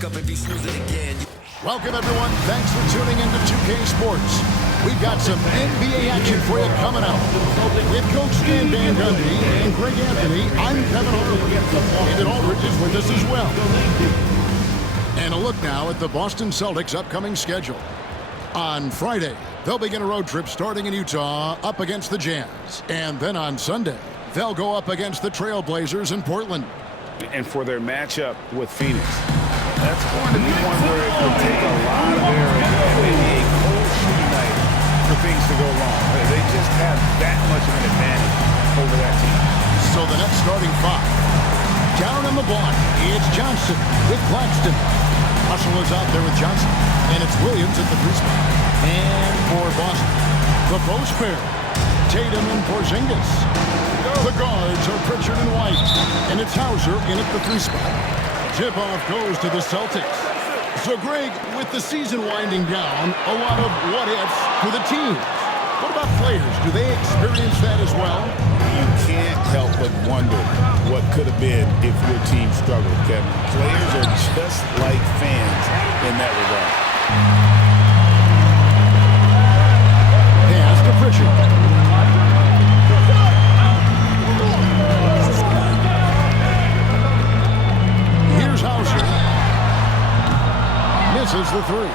wake up and be snoozing again. Welcome, everyone. Thanks for tuning into 2K Sports. We've got some NBA action for you coming up. With Coach Stan Van Gundy and Greg Anthony, I'm Kevin Harlan. David Aldridge is with us as well. And a look now at the Boston Celtics' upcoming schedule. On Friday, they'll begin a road trip starting in Utah up against the Jazz. And then on Sunday, they'll go up against the Trailblazers in Portland. And for their matchup with Phoenix, that's going to be one where it will take a lot of air and maybe a cold shooting night for things to go wrong. They just have that much of an advantage over that team. So the next starting five. Down on the block, it's Johnson with Claxton. Russell is out there with Johnson. And it's Williams at the three spot. And for Boston, the post pair, Tatum and Porzingis. The guards are Pritchard and White. And it's Hauser in at the three spot. Tip-off goes to the Celtics. So, Greg, with the season winding down, a lot of what-ifs for the team. What about players? Do they experience that as well? You can't help but wonder what could have been if your team struggled, Kevin. Players are just like fans in that regard. Pass to Pritchard. Here's Hauser. Misses the three.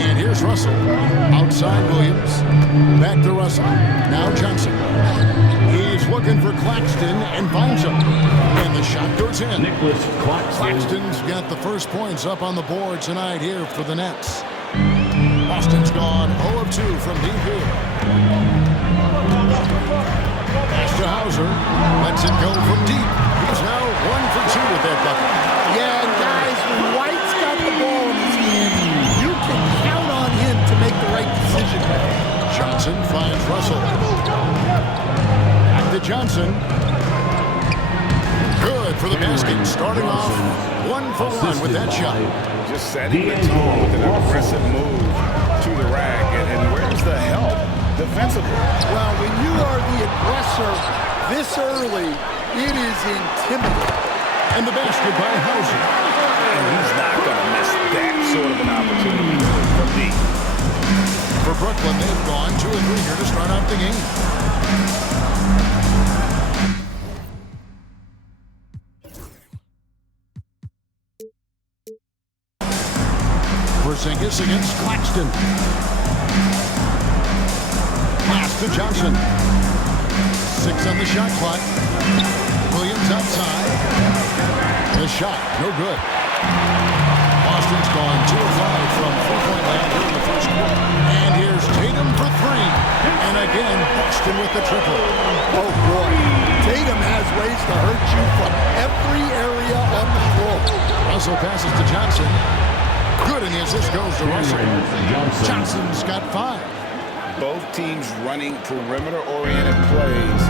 And here's Russell. Outside Williams. Back to Russell. Now Johnson. He's looking for Claxton and finds him. And the shot goes in. Nicholas Claxton. Claxton's got the first points up on the board tonight here for the Nets. Boston's gone 0 of 2 from deep here. Pass to Hauser. Lets it go from deep. He's now 1 for 2 with that bucket. Yeah, guys, when White's got the ball in his hand, you can count on him to make the right decision. Johnson finds Russell. Back to Johnson. Good for the basket. Starting off 1 for 1 with that shot. Just setting the tone with an aggressive move to the rack. And where's the help defensively? Well, when you are the aggressor this early, it is intimidating. And the basket by Hauser. And he's not going to miss that sort of an opportunity from deep. For Brooklyn, they've gone 2 of 3 here to start out the game. Porzingis against Claxton. Pass to Johnson. 6 on the shot clock. Williams outside. The shot, no good. Boston's gone 2 of 5 from 3-point land here in the first quarter. And here's Tatum for 3. And again, Boston with the triple. Oh, boy. Tatum has ways to hurt you from every area on the floor. Russell passes to Johnson. Good, and the assist goes to Russell. Johnson's got 5. Both teams running perimeter-oriented plays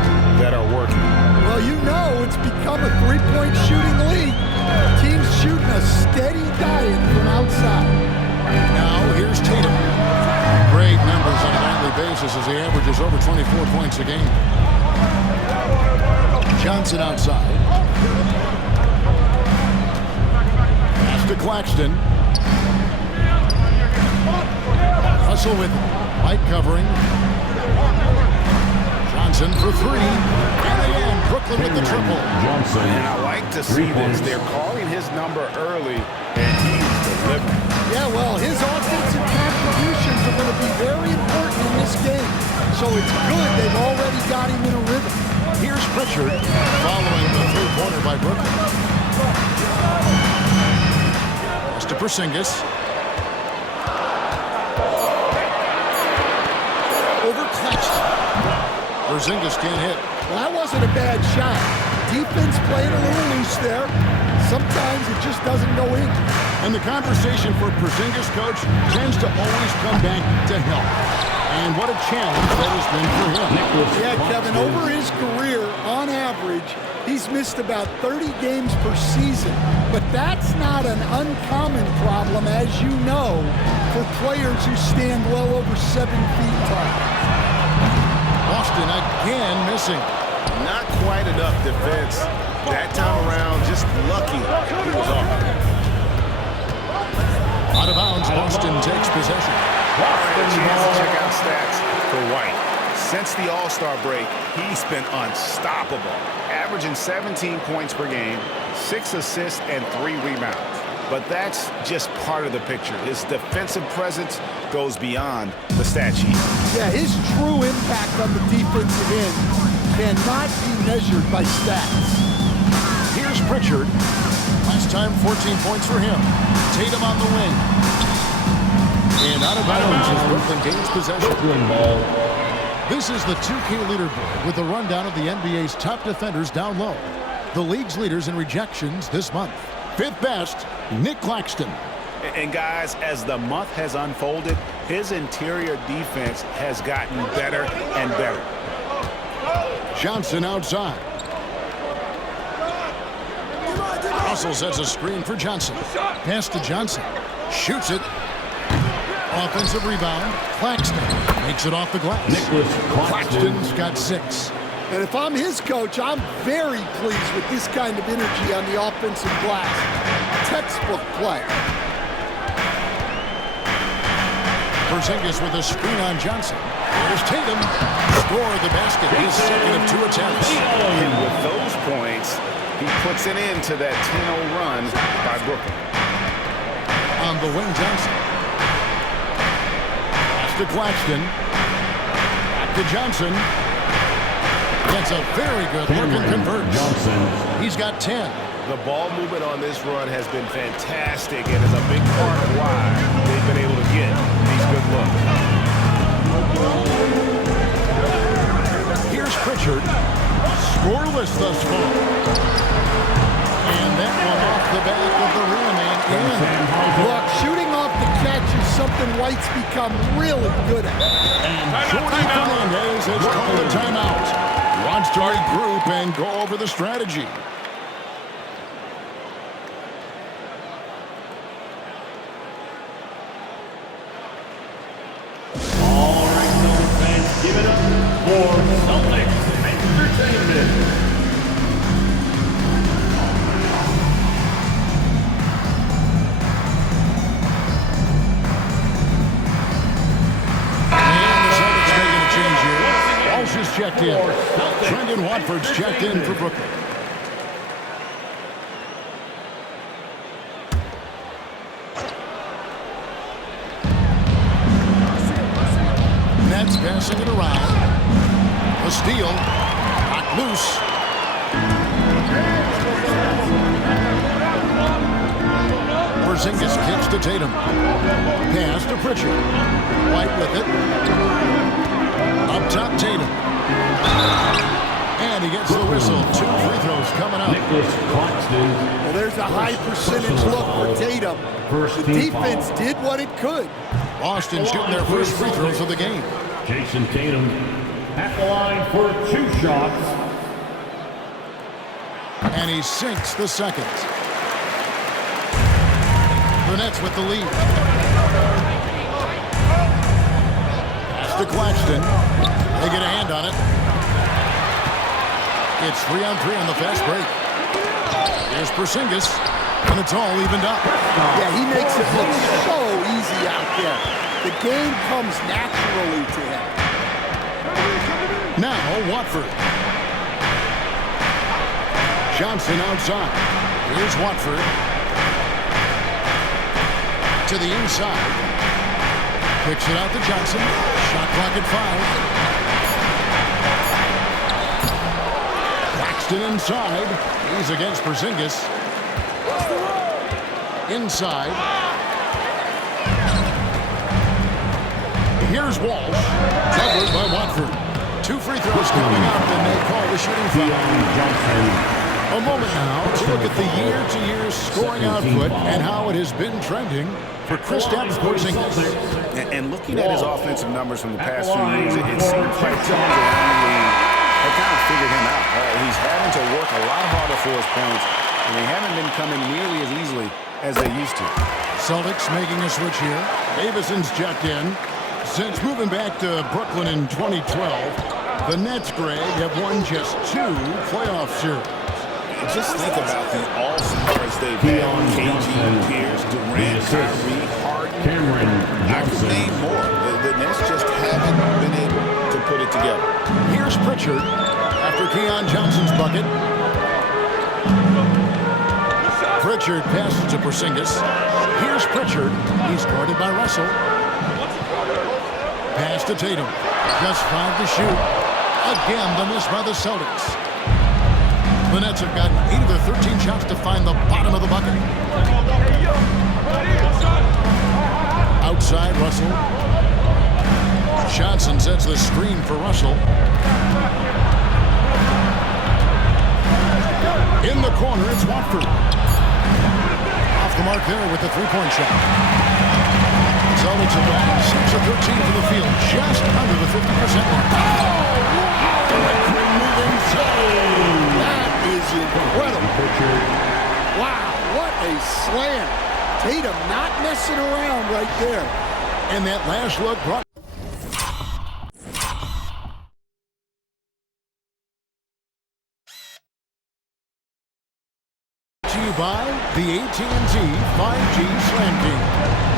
that are working. Well, you know it's become a three-point shooting league. Teams shooting a steady diet from outside. Now here's Tatum. Great numbers on a nightly basis as he averages over 24 points a game. Johnson outside. Pass to Claxton. Russell with White covering. Johnson for 3. And again, Brooklyn with the triple. Johnson. And I like to see this. They're calling his number early, and he's delivering. Yeah, well, his offensive contributions are going to be very important in this game. So it's good they've already got him in a rhythm. Here's Pritchard following the three-pointer by Brooklyn. Pass to Porzingis. Over Claxton. Porzingis can't hit. Well, that wasn't a bad shot. Defense playing a little loose there. Sometimes it just doesn't go in. And the conversation for Porzingis, coach, tends to always come back to health. And what a challenge that has been for him. Yeah, Kevin, over his career, on average, he's missed about 30 games per season. But that's not an uncommon problem, as you know, for players who stand well over 7 feet tall. Boston again missing. Not quite enough defense that time around. of bounds. Boston takes possession. All right, a chance to check out stats for White. Since the All-Star break, he's been unstoppable, averaging 17 points per game, 6 assists, and 3 rebounds. But that's just part of the picture. His defensive presence goes beyond the stat sheet. Yeah, his true impact on the defensive end cannot be measured by stats. Here's Pritchard. Last time, 14 points for him. Tatum on the wing. And out of bounds as Brooklyn gains possession. This is the 2K leaderboard with a rundown of the NBA's top defenders down low. The league's leaders in rejections this month. Fifth best, Nick Claxton. And guys, as the month has unfolded, his interior defense has gotten better and better. Johnson outside. Russell sets a screen for Johnson. Pass to Johnson. Shoots it. Offensive rebound. Claxton makes it off the glass. Claxton's got 6. And if I'm his coach, I'm very pleased with this kind of energy on the offensive glass. Textbook play. Porzingis with a screen on Johnson. There's Tatum. Score the basket. His second of 2 attempts. And with those points, he puts an end to that 10-0 run by Brooklyn. On the wing, Johnson. Pass to Claxton. Back to Johnson. Gets a very good look and converts. He's got 10. The ball movement on this run has been fantastic and is a big part of why they've been able to get these good looks. Here's Pritchard. Scoreless thus far. And that one off the back of the rim and in. Look, shooting off the catch is something White's become really good at. And Jordan Fernandez has called the timeout. Wants to regroup and go over the strategy. All right, Celtics fans, give it up for Celtics Entertainment. Is checked in. Brendan Watford's checked in for Brooklyn. Nets passing it around. A steal. Knocked loose. Porzingis kicks to Tatum. Pass to Pritchard. White with it. Up top, Tatum. And he gets the whistle. 2 free throws coming up. Well, there's a high percentage look for Tatum. The defense did what it could. Boston shooting their first free throws of the game. Jason Tatum at the line for 2 shots. And he sinks the second. The Nets with the lead. To Claxton. They get a hand on it. It's 3-on-3 on the fast break. Here's Porzingis, and it's all evened up. Yeah, he makes it look so easy out there. The game comes naturally to him. Now, Watford. Johnson outside. Here's Watford. To the inside. Kicks it out to Johnson. Shot clock at 5. Claxton inside. He's against Porzingis. Inside. Here's Walsh. Covered by Watford. 2 free throws coming up, and they call the shooting foul. A moment now to look at the year-to-year scoring output and how it has been trending for Kristaps Porzingis. And looking at his offensive numbers from the past few years, it seems like teams around the league have kind of figured him out. He's having to work a lot harder for his points, and they haven't been coming nearly as easily as they used to. Celtics making a switch here. Davison's checked in. Since moving back to Brooklyn in 2012, the Nets, Greg, have won just 2 playoff series. Just think about the all-stars they've had. KG, Pierce, Durant, Kyrie, Harden. Cameron I could Johnson. name more. The Nets just haven't been able to put it together. Here's Pritchard after Keon Johnson's bucket. Pritchard passes to Porzingis. Here's Pritchard. He's guarded by Russell. Pass to Tatum. Just 5 to shoot. Again, the miss by the Celtics. The Nets have gotten 8 of their 13 shots to find the bottom of the bucket. Outside, Russell. Johnson sets the screen for Russell. In the corner, it's Watford. Off the mark there with the three-point shot. Celtics have gone 6 of 13 from the field, just under the 50% mark. Moving zone. That is incredible. Wow, what a slam. Tatum not messing around right there. And that last look brought to you by the AT&T 5G Slam King.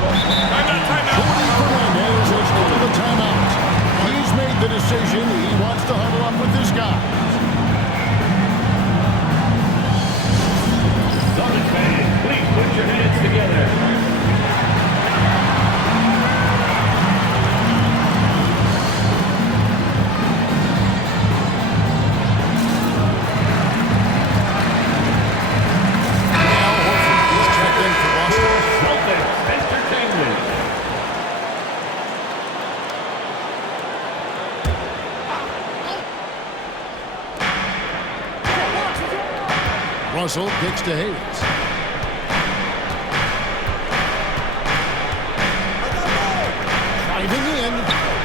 Jordan Fernandez has taken the timeout. He's made the decision. He wants to huddle up with this guy. Summit fans, please put your hands together. Now Horford is checked in for Boston. Celtics Entertainment. Russell kicks to Hayes. Driving in.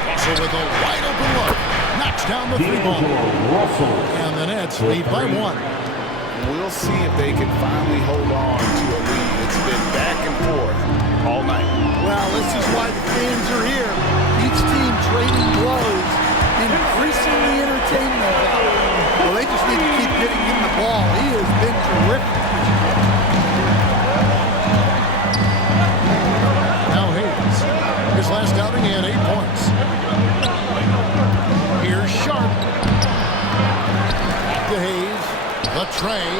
Russell with a wide open look. Knocks down the three ball. Russell. And the Nets lead by 1. We'll see if they can finally hold on to a lead. It's been back and forth all night. Well, this is why the fans are here. Each team trading blows, increasing the entertainment value. Well, they just need to keep getting him the ball. He has been terrific. Now Hayes. His last outing, he had 8 points. Here's Sharp. Back to Hayes. The tray.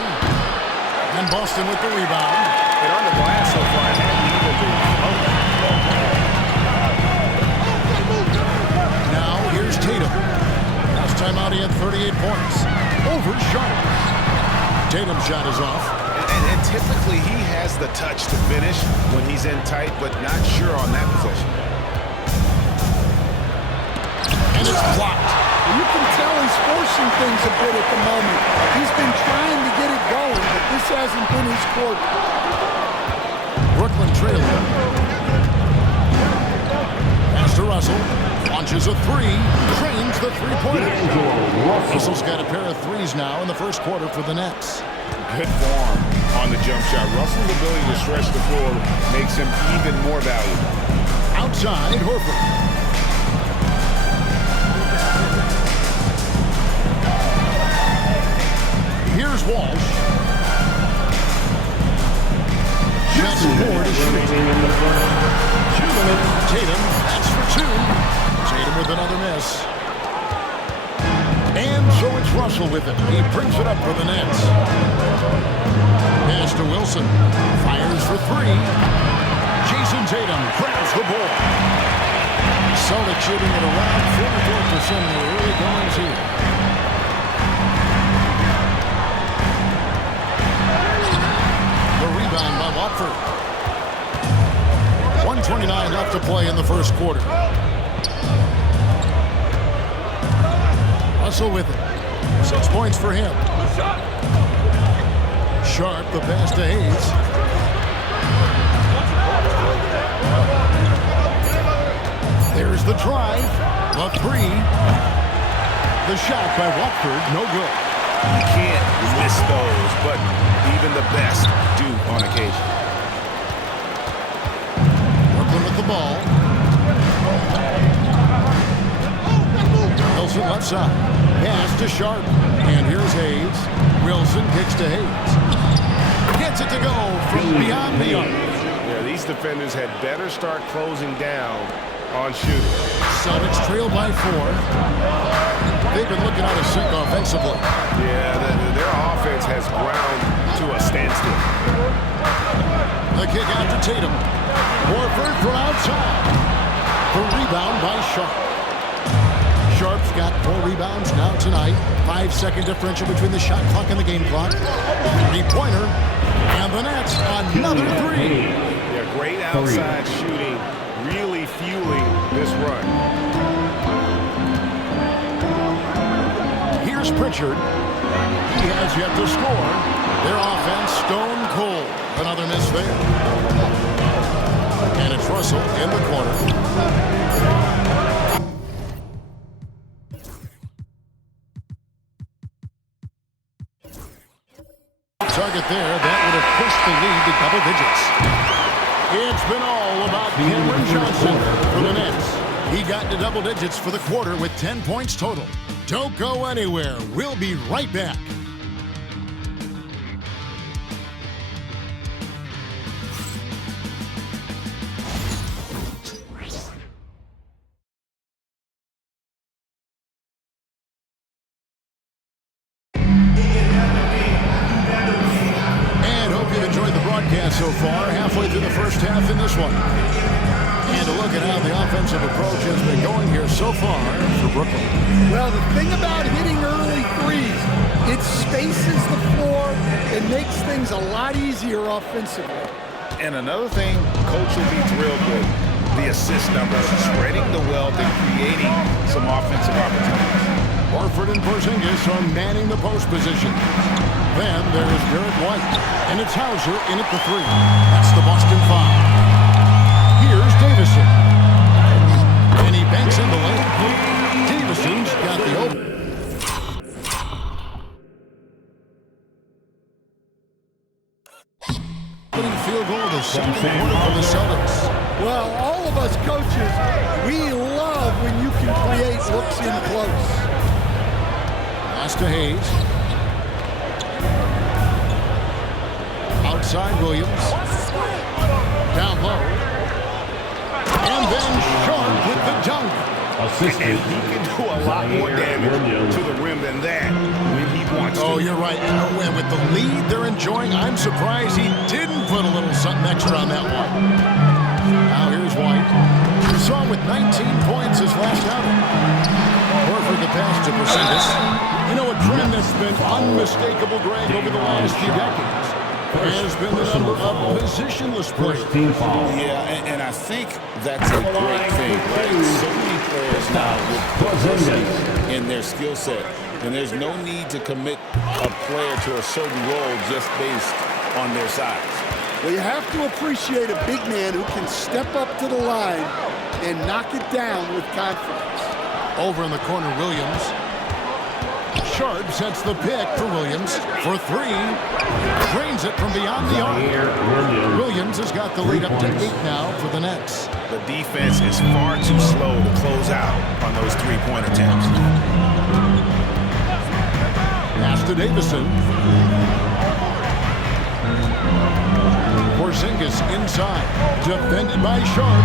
And Boston with the rebound. And on the glass so far, it hadn't even been Now here's Tatum. Last time out, he had 38 points. Over Sharp. Tatum's shot is off. And typically he has the touch to finish when he's in tight, but not sure on that possession. And it's blocked. You can tell he's forcing things a bit at the moment. He's been trying to get it going, but this hasn't been his quarter. Brooklyn trailing. Pass to Russell. Launches a 3. Trains the three-pointer. Russell's got a pair of threes now in the first quarter for the Nets. Good form on the jump shot. Russell's ability to stretch the floor makes him even more valuable. Outside, Horford. Here's Walsh. Just 4 to shoot. Tatum, that's for 2. Tatum with another miss. And so it's Russell with it. He brings it up for the Nets. Pass to Wilson. Fires for 3. Jason Tatum grabs the ball. Celtics shooting at around 44% in the early goings here. The rebound by Watford. 1:29 left to play in the first quarter. Russell with it. 6 points for him. Sharp, the pass to Hayes. There's the drive. The 3. The shot by Watford, no good. You can't miss those, but even the best do on occasion. Brooklyn with the ball. Wilson left side. Pass to Sharp. And here's Hayes. Wilson kicks to Hayes. Gets it to go from beyond the arc. Yeah, these defenders had better start closing down on shooting. Celtics trail by 4. They've been looking out of sync offensively. Yeah, their offense has ground to a standstill. The kick out to Tatum. Horford from outside. The rebound by Sharp. Sharp's got 4 rebounds now tonight. 5-second differential between the shot clock and the game clock. 3-pointer. And the Nets, another 3. Yeah, great outside shooting, really fueling this run. Here's Pritchard. He has yet to score. Their offense stone cold. Another miss there. And it's Russell in the corner. Target there, that would have pushed the lead to double digits. It's been all about Cameron Johnson for the Nets. He got to double digits for the quarter with 10 points total. Don't go anywhere. We'll be right back. So far, halfway through the first half in this one. And a look at how the offensive approach has been going here so far for Brooklyn. Well, the thing about hitting early threes, it spaces the floor and makes things a lot easier offensively. And another thing, Coach will be thrilled with the assist numbers, spreading the wealth and creating some offensive opportunities. Horford and Porzingis are manning the post position. Then there's Derek White, and it's Hauser in at the 3. That's the Boston 5. Here's Davison. And he banks in the lane. Davison's got the open. Field goal of the second quarter for the Celtics. Well, all of us coaches, we love when you can create looks in close. Pass to Hayes. Outside Williams. Down low. And then Sharp with the dunk. And he can do a lot more damage to the rim than that when he wants to. Oh, you're right. And with the lead they're enjoying, I'm surprised he didn't put a little something extra on that one. Now here's White. We saw him with 19 points his last outing. Horford the pass to Porzingis. You know, a trend that's been unmistakable, Greg, over the last few decades has been the number of positionless players. Yeah, and I think that's a great thing, right? So many players now with diversity in their skill set, and there's no need to commit a player to a certain role just based on their size. Well, you have to appreciate a big man who can step up to the line and knock it down with confidence. Over in the corner, Williams. Sharp sets the pick for Williams for 3. Drains it from beyond the arc. Williams has got the lead up to 8 now for the Nets. The defense is far too slow to close out on those 3-point attempts. Pass to Davison. Porzingis inside. Defended by Sharp.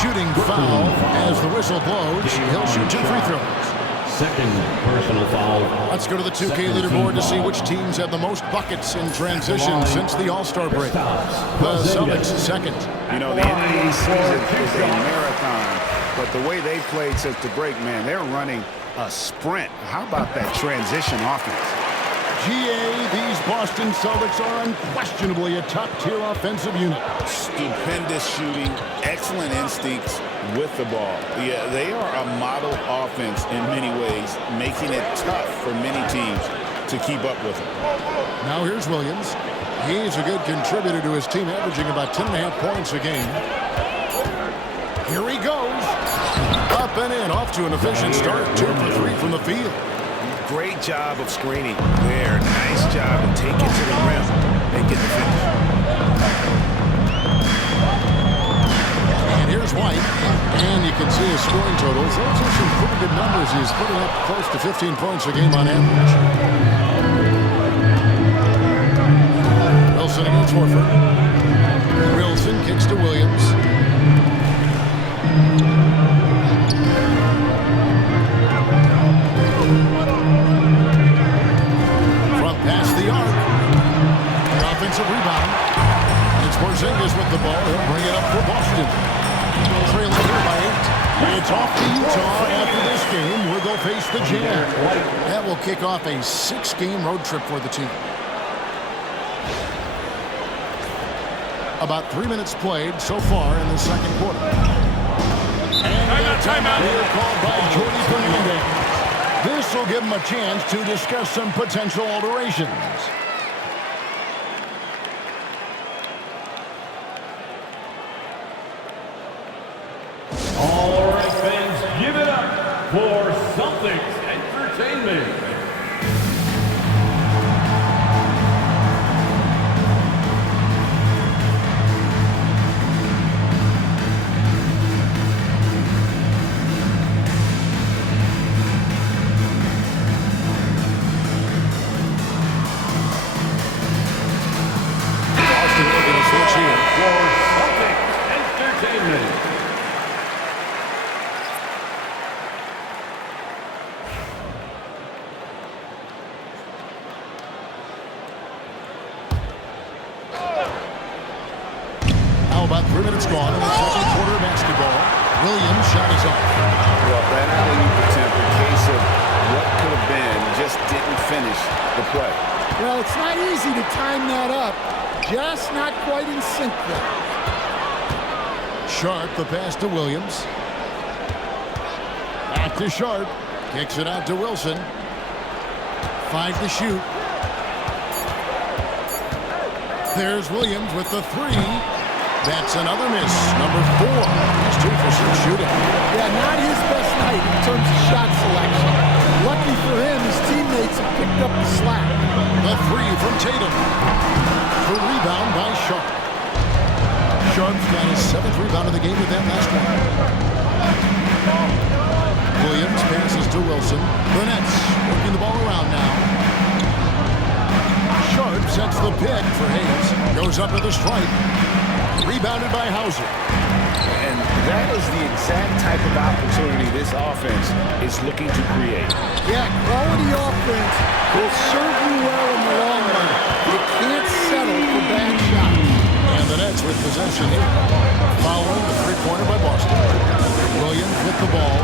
Shooting foul as the whistle blows. He'll shoot 2 free throws. Second personal foul. Let's go to the 2K leaderboard to see which teams have the most buckets in transition since the All-Star break. The Celtics second. You know, the NBA season is a marathon, but the way they played since the break, man, they're running a sprint. How about that transition offense? These Boston Celtics are unquestionably a top-tier offensive unit. Stupendous shooting, excellent instincts with the ball. Yeah, they are a model offense in many ways, making it tough for many teams to keep up with them. Now here's Williams. He's a good contributor to his team, averaging about 10.5 points a game. Here he goes. Up and in, off to an efficient start. 2 for 3 from the field. Great job of screening there. Nice job to take it to the rim and get the finish. And here's White. And you can see his scoring totals. Those are some pretty good numbers as he's putting up close to 15 points a game on average. Wilson against Horford. Wilson kicks to Williams. From past the arc. An offensive rebound. It's Porzingis with the ball. He'll bring it up for Boston. Trailing here by 8. It's off to Utah after this game where they'll face the Jazz. That will kick off a 6-game road trip for the team. About 3 minutes played so far in the second quarter. And timeout here called by Jordi Fernandez. This will give him a chance to discuss some potential alterations. All right, fans, give it up for Celtics Entertainment. Boston looking to switch here. For Celtics Entertainment. How about 3 minutes gone in the second quarter of basketball? Williams shot is off. Well, that alley-oop attempt, a case of what could have been, just didn't finish the play. Well, it's not easy to time that up. Just not quite in sync there. Sharp, the pass to Williams. Back to Sharp. Kicks it out to Wilson. 5 to shoot. There's Williams with the 3. That's another miss. Number 4. He's 2 for 6 shooting. Yeah, not his best night in terms of shot selection. Lucky for him, his teammates have picked up the slack. The 3 from Tatum. The rebound by Sharp. Sharp's got his 7th rebound of the game with that last one. Williams passes to Wilson. The Nets working the ball around now. Sharp sets the pick for Hayes. Goes up to the stripe. Rebounded by Hauser. And that is the exact type of opportunity this offense is looking to create. Yeah, quality offense will serve you well in the long run. You can't settle for bad shots. And the Nets with possession here. Following the three-pointer by Boston. Williams with the ball.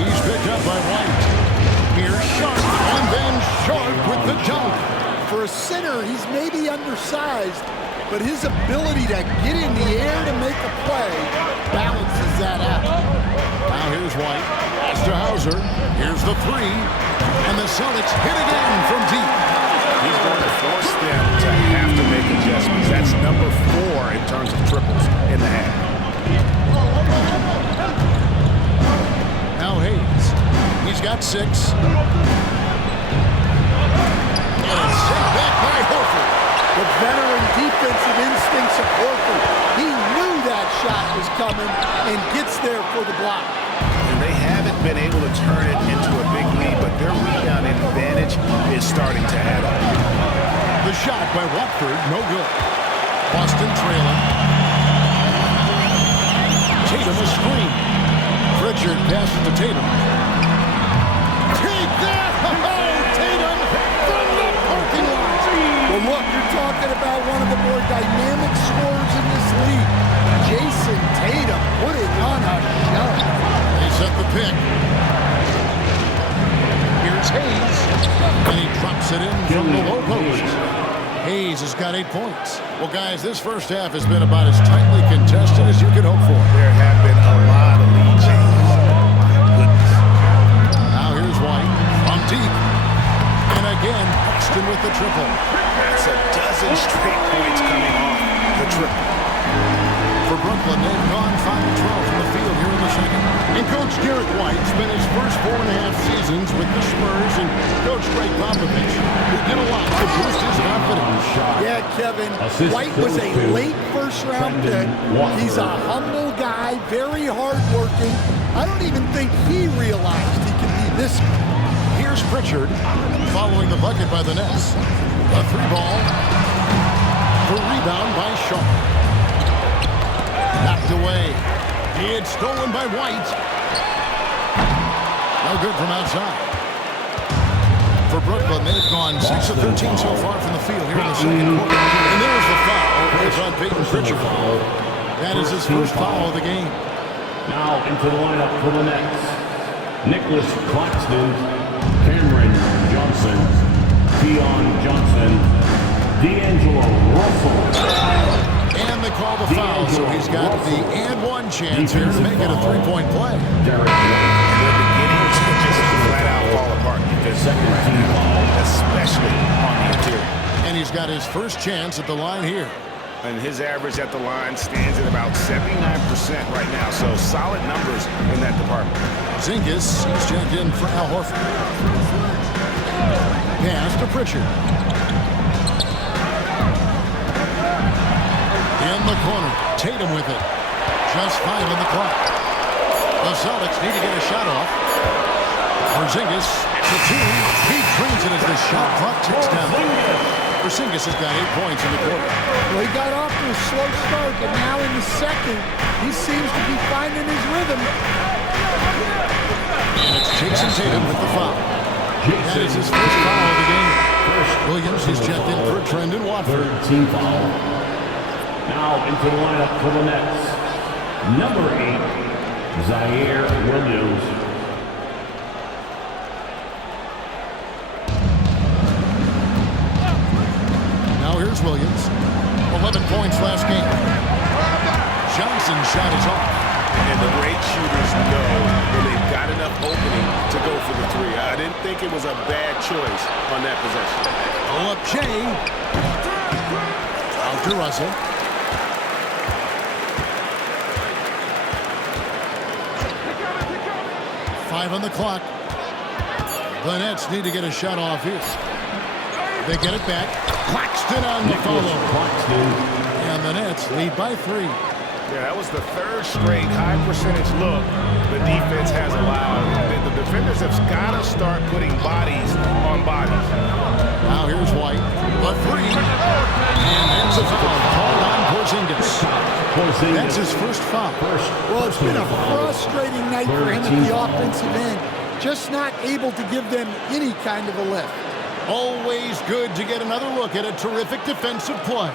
He's picked up by White. Here's Sharp. And then Sharp with the dunk. For a center, he's maybe undersized, but his ability to get in the air to make a play balances that out. Now here's White. Pass to Hauser. Here's the 3. And the Celtics hit again from deep. He's going to force them to have to make adjustments. That's number 4 in terms of triples in the half. Now Hayes. He's got 6. And it's sent back by Horford. The veteran defensive instincts of Horford. He knew that shot was coming and gets there for the block. And they haven't been able to turn it into a big lead, but their rebounding advantage is starting to add up. The shot by Watford, no good. Boston trailing. Tatum a screen. Pritchard passes to Tatum. Take that! Tatum from the parking lot. Well, look, you're talking about one of the more dynamic scorers in this league. Jason Tatum putting on a show. They set the pick. Here's Hayes. And he drops it in from the low post. Hayes has got 8 points. Well, guys, this first half has been about as tightly contested as you could hope for. There have been a lot of lead changes. My goodness. Now here's White from deep. And again, Paxton with the triple. That's a dozen straight points coming off the triple. For Brooklyn, they've gone 5-12 from the field here in the second. And Coach Derek White spent his first 4.5 seasons with the Spurs and Coach Greg Popovich, who did a lot to boost his confidence. Yeah, Kevin, White was a late first-round pick. He's a humble guy, very hardworking. I don't even think he realized he could be this. Here's Pritchard following the bucket by the Nets. A 3-ball. The rebound by Shaw. Knocked away. It's stolen by White. No good from outside. For Brooklyn, they've gone 6 of 13 so far from the field here in the second quarter. And there's the foul. It's on Peyton Pritchard. That is his first foul of the game. Now into the lineup for the Nets. Nicholas Claxton, Cameron Johnson, Keon Johnson, D'Angelo Russell. And they call the foul, so he's got the and-one chance here to make it a 3-point play. Derek White. They're beginning to just flat out fall apart defensively, especially on the interior. And he's got his first chance at the line here. And his average at the line stands at about 79% right now, so solid numbers in that department. Zingis is checked in for Al Horford. Pass to Pritchard. In the corner, Tatum with it. Just 5 on the clock. The Celtics need to get a shot off. Porzingis to 2. He drains it as the shot clock ticks down. Porzingis has got 8 points in the quarter. Well, he got off to a slow start, but now in the second, he seems to be finding his rhythm. And it's Jason Tatum with the foul. That is his first foul of the game. Williams is checked in for Trendon Watford. Team foul. Now into the lineup for the Nets. Number 8, Zaire Williams. Now here's Williams. 11 points last game. Johnson's shot is off. And the great shooters know when they've got enough opening to go for the 3. I didn't think it was a bad choice on that possession. Pull up Shea. Out to Russell. Five on the clock. The Nets need to get a shot off here. They get it back. Claxton on the follow. And the Nets lead by 3. Yeah, that was the 3rd straight high percentage look the defense has allowed. The defenders have got to start putting bodies on bodies. Now here's White. The 3. And that's a foul called on Porzingis. That's his first foul. Well, it's been a frustrating night for him at the offensive end. Just not able to give them any kind of a lift. Always good to get another look at a terrific defensive play.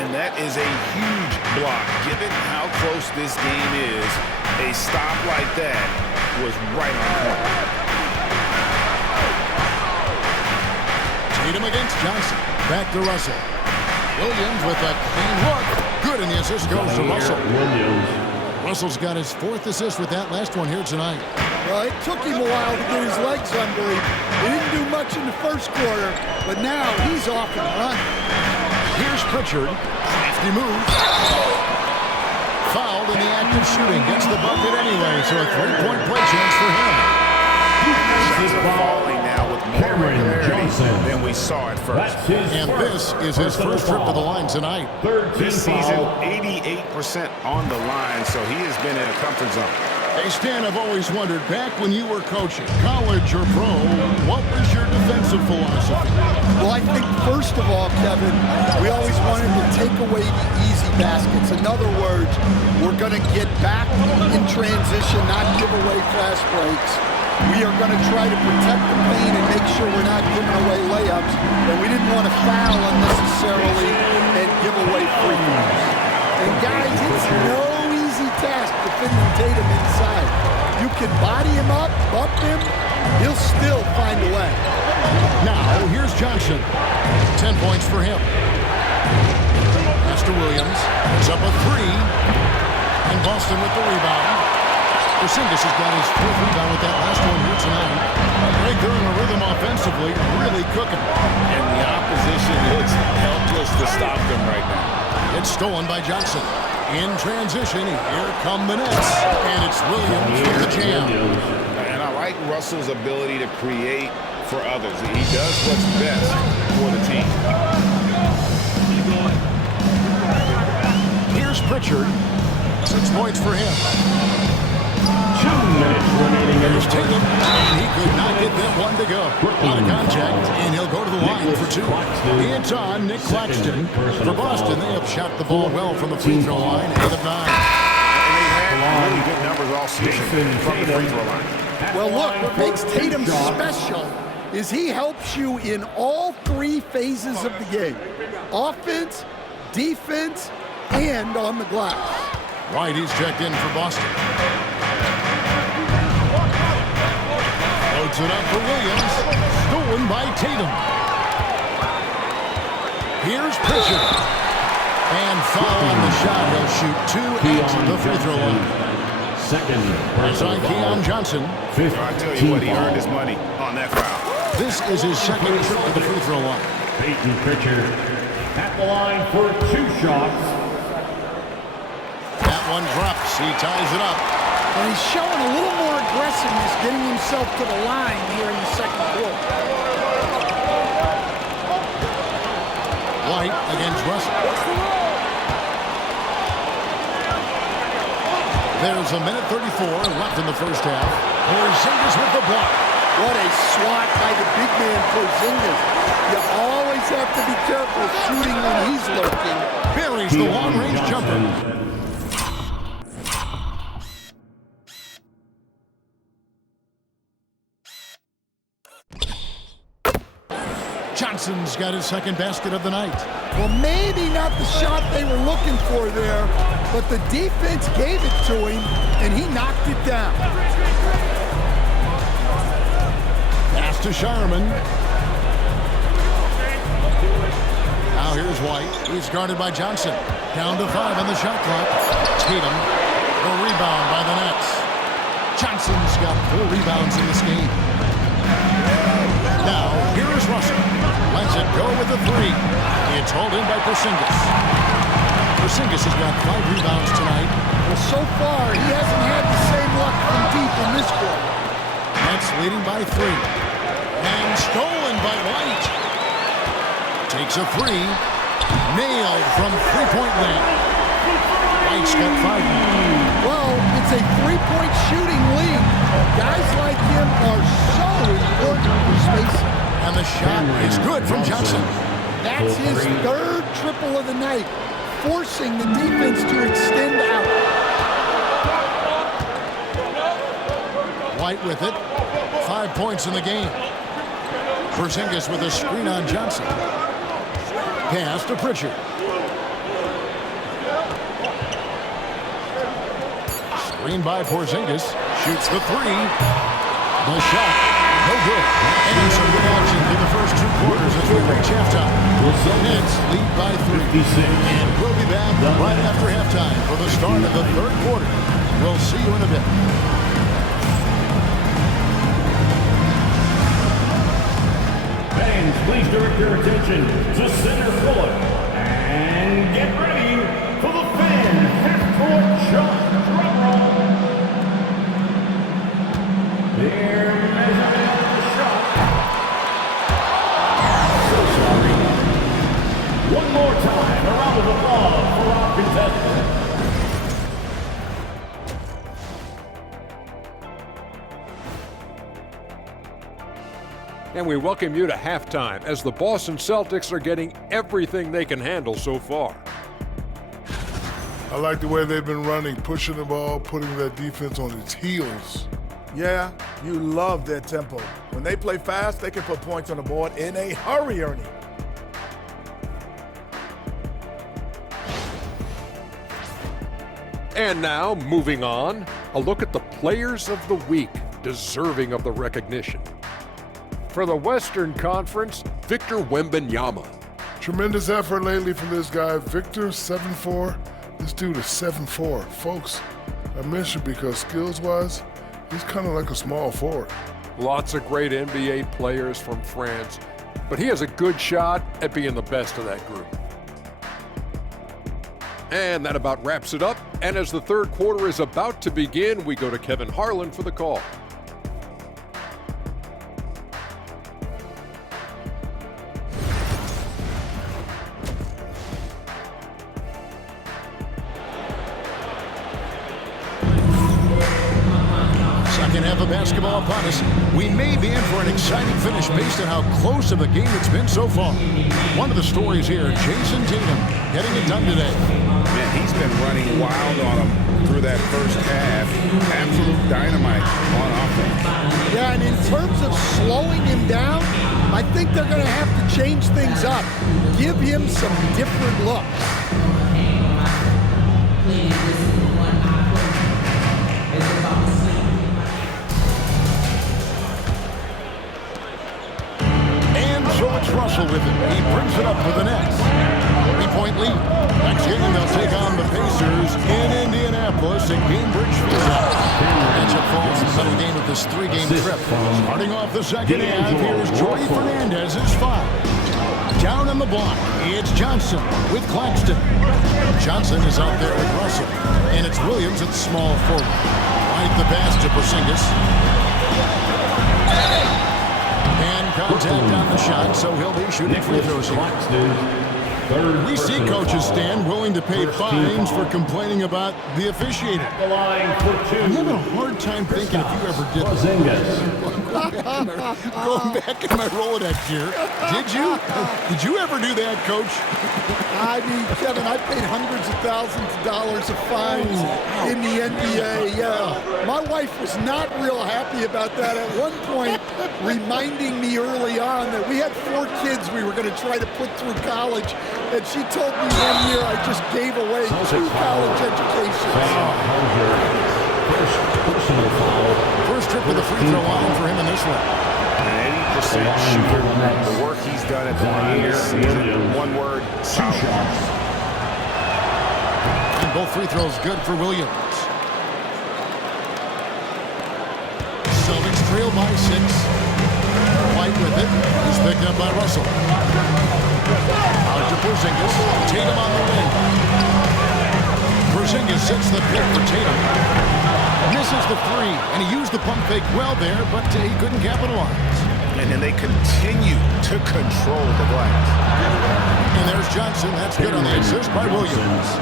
And that is a huge block. Given how close this game is, a stop like that was right on point. Tatum against Johnson. Back to Russell. Williams with a clean look. Good, and the assist goes to Russell. Russell's got his 4th assist with that last one here tonight. Well, it took him a while to get his legs under him. He didn't do much in the first quarter, but now he's off and running. Here's Pritchard. Crafty move. Fouled in the act of shooting. Gets the bucket anyway, so a 3-point play chance for him. Shots are falling now with more regularity than we saw at first. And this is his first trip to the line tonight. This season, 88% on the line, so he has been in a comfort zone. Hey, Stan, I've always wondered, back when you were coaching, college or pro, what was your defensive philosophy? Well, I think first of all, Kevin, we always wanted to take away the easy baskets. In other words, we're going to get back in transition, not give away fast breaks. We are going to try to protect the paint and make sure we're not giving away layups. But we didn't want to foul unnecessarily and give away free throws. And guys, it's no easy task defending Tatum inside. You can body him up, bump him, he'll still find a way. Now, here's Johnson. 10 points for him. Pass to Williams. It's up a 3. And Boston with the rebound. Porzingis has got his 4th rebound with that last one here tonight. Right there in the rhythm offensively, really cooking. And the opposition looks helpless to stop them right now. It's stolen by Johnson. In transition, here come the Nets. And it's Williams with the jam. And I like Russell's ability to create for others. He does what's best for the team. Here's Pritchard. 6 points for him. minutes remaining in Here's the Tatum, first. and he could not get that one to go. Out of contact, and he'll go to the line for two. It's on Nick Claxton. For Boston, they have shot the ball well from the free throw line, 8 of 9. And they had really good numbers all season from the free throw line. Well, look, what makes Tatum special is he helps you in all three phases of the game. Offense, defense, and on the glass. White, he's checked in for Boston. Loads it up for Williams. Stolen by Tatum. Here's Pritchard. And foul on the shot. He'll shoot 2 at the free throw line. Second It's on Keon Johnson. I tell you what, he earned his money on that foul. This is his second trip to the free throw line. Peyton Pritchard at the line for 2 shots. That one drops. He ties it up. And he's showing a little more aggressiveness getting himself to the line here in the second quarter. White against Russell. There's a minute 34 left in the first half. Porzingis with the block. What a swat by the big man Porzingis. You always have to be careful shooting when he's lurking. Buries the long-range jumper. Johnson's got his second basket of the night. Well, maybe not the shot they were looking for there, but the defense gave it to him, and he knocked it down. Pass to Sharman. Now here's White. He's guarded by Johnson. Down to 5 on the shot clock. Tatum, the rebound by the Nets. Johnson's got 4 rebounds in this game. Now, here is Russell. Lets it go with the 3. It's hauled in by Porzingis. Porzingis has got 5 rebounds tonight. Well, so far, he hasn't had the same luck from deep in this quarter. Nets leading by 3. And stolen by White. Takes a 3. Nailed from three-point land. White's got 5 now. Well, it's a three-point shooting lead. Guys like him are so important for spacing. And the shot is good from Johnson. That's his third triple of the night, forcing the defense to extend out. White with it. 5 points in the game. Porzingis with a screen on Johnson. Pass to Pritchard. Screen by Porzingis. Shoots the 3. The shot, no good. And some good action in the first 2 quarters as we reach halftime. The Nets lead by 3. And we'll be back right after halftime for the start of the third quarter. We'll see you in a bit. Fans, please direct your attention to center court and get ready for the fan half-court shot. Drum roll. They're measuring out the shot. So sorry. One more time, a round of applause for our contestant. And we welcome you to halftime as the Boston Celtics are getting everything they can handle so far. I like the way they've been running, pushing the ball, putting that defense on its heels. Yeah, you love their tempo. When they play fast, they can put points on the board in a hurry, Ernie. And now, moving on, a look at the players of the week deserving of the recognition. For the Western Conference, Victor Wembanyama. Tremendous effort lately from this guy, Victor, 7'4". This dude is 7'4". Folks, I mentioned because skills-wise, he's kind of like a small forward. Lots of great NBA players from France, but he has a good shot at being the best of that group. And that about wraps it up. And as the third quarter is about to begin, we go to Kevin Harlan for the call. have the basketball upon us. We may be in for an exciting finish based on how close of a game it's been so far. One of the stories here, Jason Tatum getting it done today. Man, he's been running wild on him through that first half. Absolute dynamite on offense. Yeah, and in terms of slowing him down, I think they're going to have to change things up. Give him some different looks. And so it's Russell with it. He brings it up for the Nets. 3-point lead. Next game, they'll take on the Pacers in Indianapolis at Gainbridge Field. Matchup falls in the middle game of this three-game trip. Starting off the second half, here's Jordy Fernandez's foul. Down on the block, it's Johnson with Claxton. Johnson is out there with Russell. And it's Williams at small forward. Right the pass to Porzingis. And contact on the shot, so he'll be shooting free throws here. We see coaches stand willing to pay fines for complaining about the officiating. I'm having a hard time thinking if you ever did that. Going back in my Rolodex here. Did you ever do that, Coach? I mean, Kevin, I paid hundreds of thousands of dollars of fines in the NBA. Yeah, my wife was not real happy about that at one point, reminding me early on that we had 4 kids we were going to try to put through college, and she told me one year I just gave away 2 college educations. First trip to the free throw line for him in this one. An 80% shooter. The work he's done at the line this season. One word, solid. And both free throws good for Williams. Celtics trail by 6. White with it. He's picked up by Russell. Out to Porzingis. Tatum on the wing. Porzingis sets the pick for Tatum. Misses the 3, and he used the pump fake well there, but he couldn't capitalize. And then they continue to control the glass. And there's Johnson. That's good on the assist by Williams.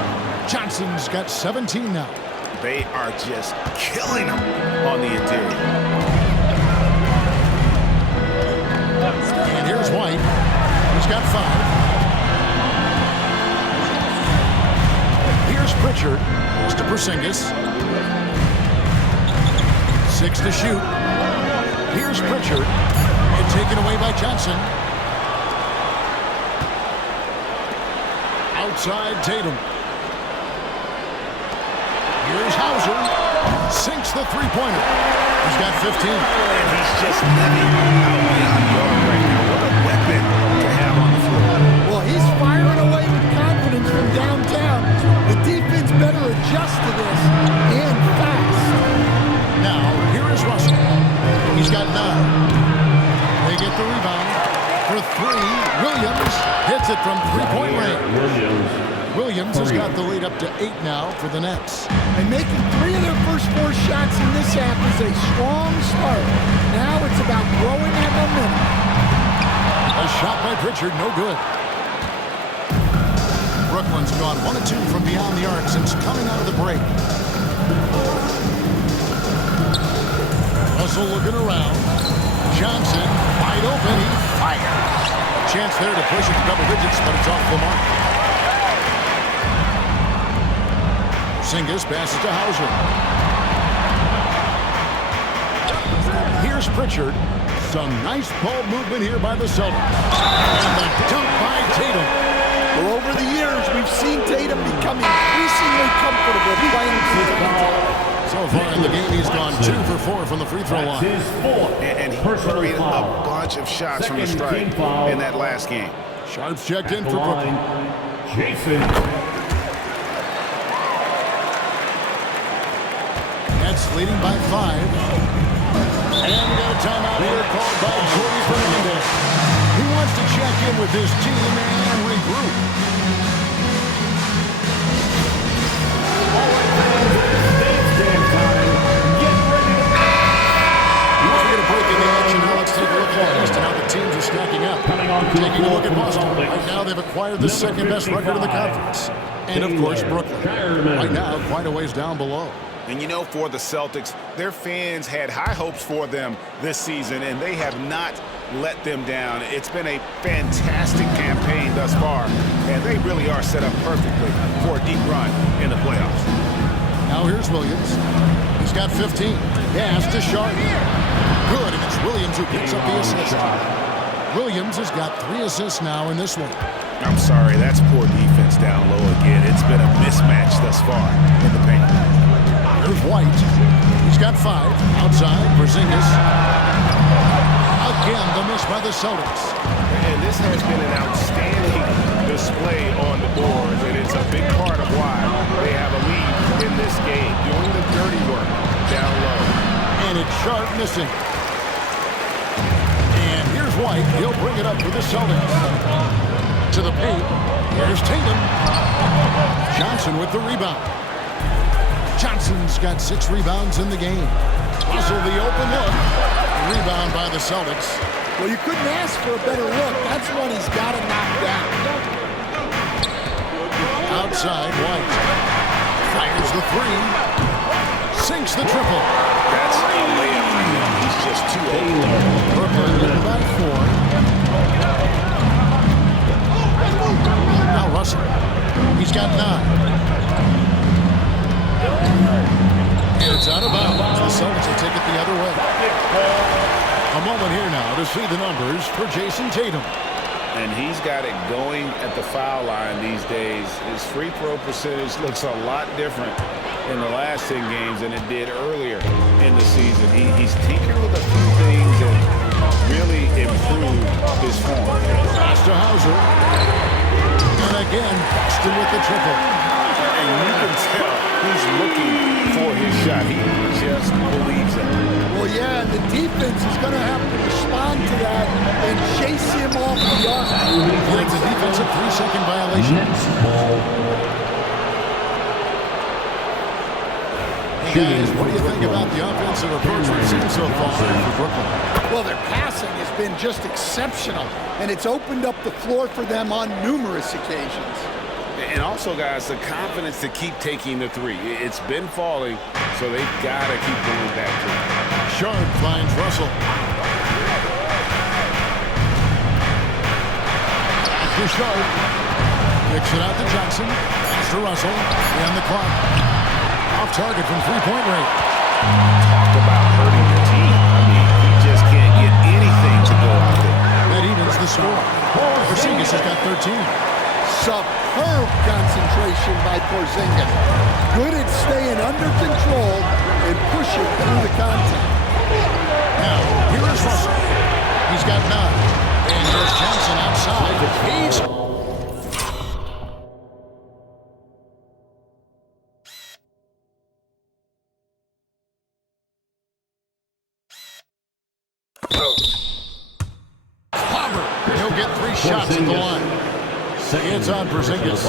Johnson's got 17 now. They are just killing him on the interior. And here's White. He's got 5. Here's Pritchard. Goes to Porzingis. 6 to shoot. Here's Pritchard. And taken away by Johnson. Outside Tatum. Here's Hauser. Sinks the three-pointer. He's got 15. And he's just living out beyond the arc right now. What a weapon to have on the floor. Well, he's firing away with confidence from downtown. The defense better adjust to this, and fast. Now, here is Russell. He's got 9. They get the rebound for 3. Williams hits it from three-point range. Williams has got the lead up to 8 now for the Nets. And making 3 of their first 4 shots in this half is a strong start. Now it's about growing that momentum. A shot by Pritchard, no good. Brooklyn's gone 1 of 2 from beyond the arc since coming out of the break. Russell looking around. Johnson wide open. He fires. Chance there to push it to double digits, but it's off the mark. Porzingis passes to Hauser. Here's Pritchard. Some nice ball movement here by the Celtics. And the dunk by Tatum. Well, over the years, we've seen Tatum become increasingly comfortable playing through. So far in the game, he's gone 2 for 4 from the free throw line. And he created a bunch of shots from the strike in that last game. Sharps checked in for Brooklyn. Jason. Nets leading by 5. And we got a timeout here called by Jordy Fernandez. He wants to check in with his team and regroup. How the teams are stacking up. Taking a look at Boston. Right now, they've acquired the second-best record in the conference. And, of course, Brooklyn. Right now, quite a ways down below. And you know, for the Celtics, their fans had high hopes for them this season, and they have not let them down. It's been a fantastic campaign thus far, and they really are set up perfectly for a deep run in the playoffs. Now here's Williams. He's got 15. Pass to Sharp. Good, and it's Williams who picks up the assist. Williams has got 3 assists now in this one. I'm sorry, that's poor defense down low again. It's been a mismatch thus far in the paint. Here's White. He's got 5. Outside, Porzingis. Again, the miss by the Celtics. And this has been an outstanding display on the boards, and it's a big part of why they have a lead in this game, doing the dirty work down low. And it's Sharp missing. And here's White. He'll bring it up for the Celtics. To the paint. Here's Tatum. Johnson with the rebound. Johnson's got 6 rebounds in the game. Russell the open look. Rebound by the Celtics. Well, you couldn't ask for a better look. That's one he's got to knock down. Outside, White. Fires the 3. Sinks the triple. That's a layup for him. He's just too old. Brooklyn leading by 4. Now Russell. He's got 9. And it's out of bounds. The Celtics will take it the other way. A moment here now to see the numbers for Jason Tatum. And he's got it going at the foul line these days. His free throw percentage looks a lot different in the last 10 games than it did earlier in the season. He's tinkered with a few things and really improved his form. Pass to Hauser. And again, Boston with the triple. And you can tell he's looking for his shot. He just believes it. Well, yeah, and the defense is going to have to respond to that and chase him off the arc. And it's a defensive 3-second violation. Hey guys, what do you think about the offensive approach we've seen so far for Brooklyn? Well, their passing has been just exceptional, and it's opened up the floor for them on numerous occasions. And also, guys, the confidence to keep taking the 3. It's been falling, so they've got to keep going back to it. Sharp finds Russell. After Sharp. Kicks it out to Johnson. Pass to Russell. And the clock. Off target from 3-point range. Talk about hurting your team. I mean, he just can't get anything to go out there. That evens the score. Porzingis has got 13. Superb concentration by Porzingis. Good at staying under control and pushing through the contact. Now, here is Russell. He's got 9. And here's Johnson outside. He's... He'll get 3 shots at the line. It's on Porzingis.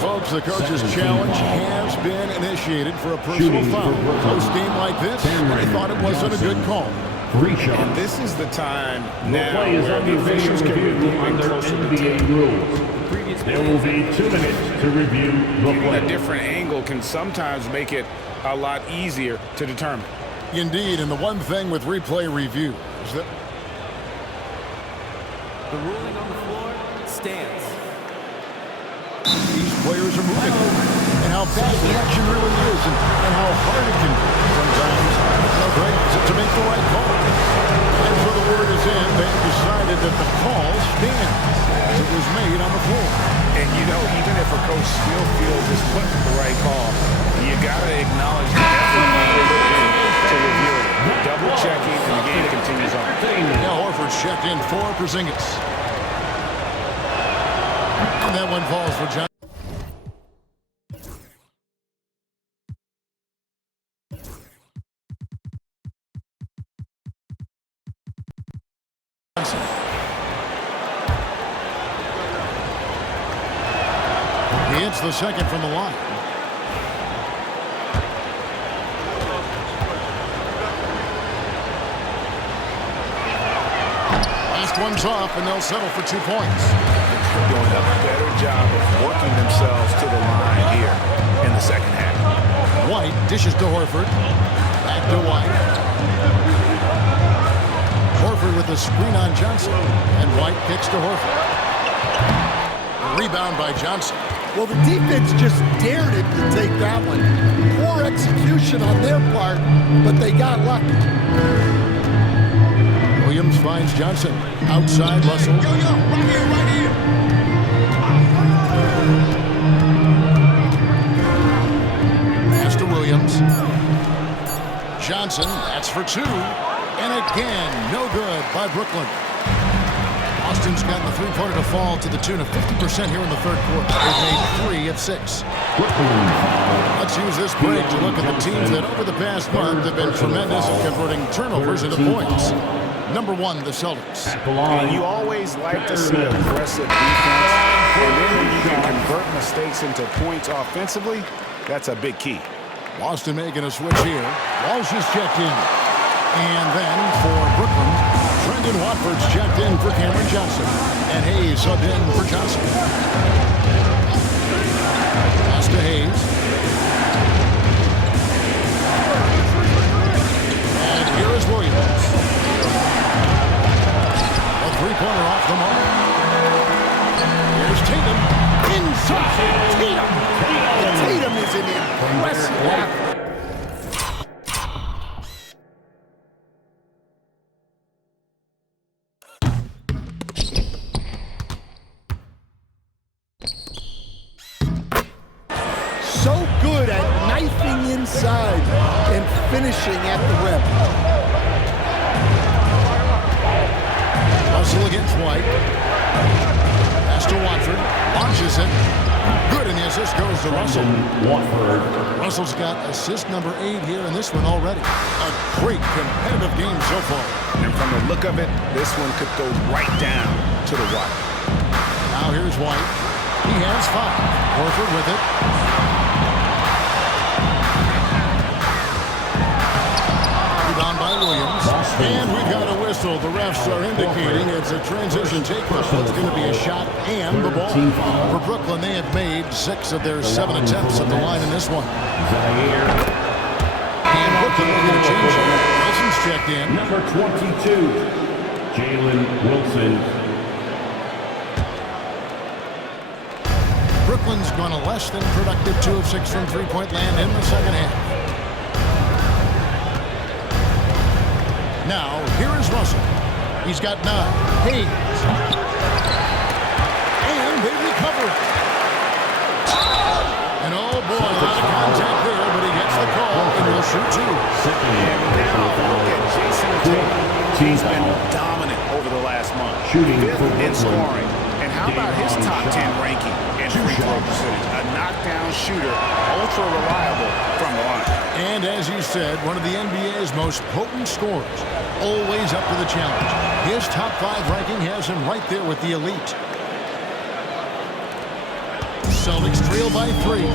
Folks, the coach's challenge has been initiated for a personal foul. Close game like this, I thought it wasn't a good call. And this is the time now where the officials can review it closer to the rules. There will be 2 minutes to review the play. A different angle can sometimes make it a lot easier to determine. Indeed, and the one thing with replay review is that the ruling on the floor stands. These players are moving, and how fast the action really is, and how hard it can be sometimes. How great is it to make the right call? And so the word is in, they've decided that the call stands as it was made on the floor. And you know, even if a coach still feels it's put the right call, you got to acknowledge the effort to review it. Double checking, and the game continues on. Now Horford's checked in for Porzingis. And that one falls for Johnson. He hits the second from the line. Last one's off, and they'll settle for 2 points. They're doing a better job of working themselves to the line here in the second half. White dishes to Horford. Back to White. Horford with the screen on Johnson. And White kicks to Horford. Rebound by Johnson. Well, the defense just dared him to take that one. Poor execution on their part, but they got lucky. Williams finds Johnson. Outside, Russell. Yo, right here, right here. Pass to Williams. Johnson, that's for two. And again, no good by Brooklyn. Boston's gotten the three-pointer to fall to the tune of 50% here in the third quarter. They've made 3 of 6. Let's use this break to look at the teams that over the past month have been tremendous at converting turnovers into points. Number 1, the Celtics. And you always like to see aggressive defense, and then when you can convert mistakes into points offensively, that's a big key. Boston making a switch here. Walsh is checked in. And then for Brooklyn, Brendan Watford's checked in for Cameron Johnson. And Hayes subbed in for Johnson. Pass to Hayes. And here is Williams. A three-pointer off the mark. Here's Tatum. Inside. Tatum. Tatum is an impressive athlete. So good at knifing inside and finishing at the rim. Russell against White. Pass to Watford. Launches it. Good, and the assist goes to Russell. Watford. Russell's got assist number 8 here in this one already. A great competitive game so far. And from the look of it, this one could go right down to the wire. Now here's White. He has 5. Horford with it. Rebound by Williams. And we've got a whistle. The refs are indicating it's a transition takeover. It's going to be a shot and the ball. For Brooklyn, they have made 6 of their 7 attempts at the line in this one. And Brooklyn will get a change. Wilson's checked in. Number 22, Jalen Wilson. Brooklyn's gone a less than productive 2 of 6 from three-point land in the second half. Now, here is Russell. He's got 9. Hayes. And they recover it. And oh boy, a lot of contact there, but he gets the call and he'll shoot 2. And now look at Jason Tatum. He's been dominant over the last month. Shooting 5th in scoring. And how about his top 10 ranking in free throw percentage? A knockdown shooter, ultra reliable from the line. And as you said, one of the NBA's most potent scorers. Always up to the challenge. His top 5 ranking has him right there with the elite. Celtics trail by 3.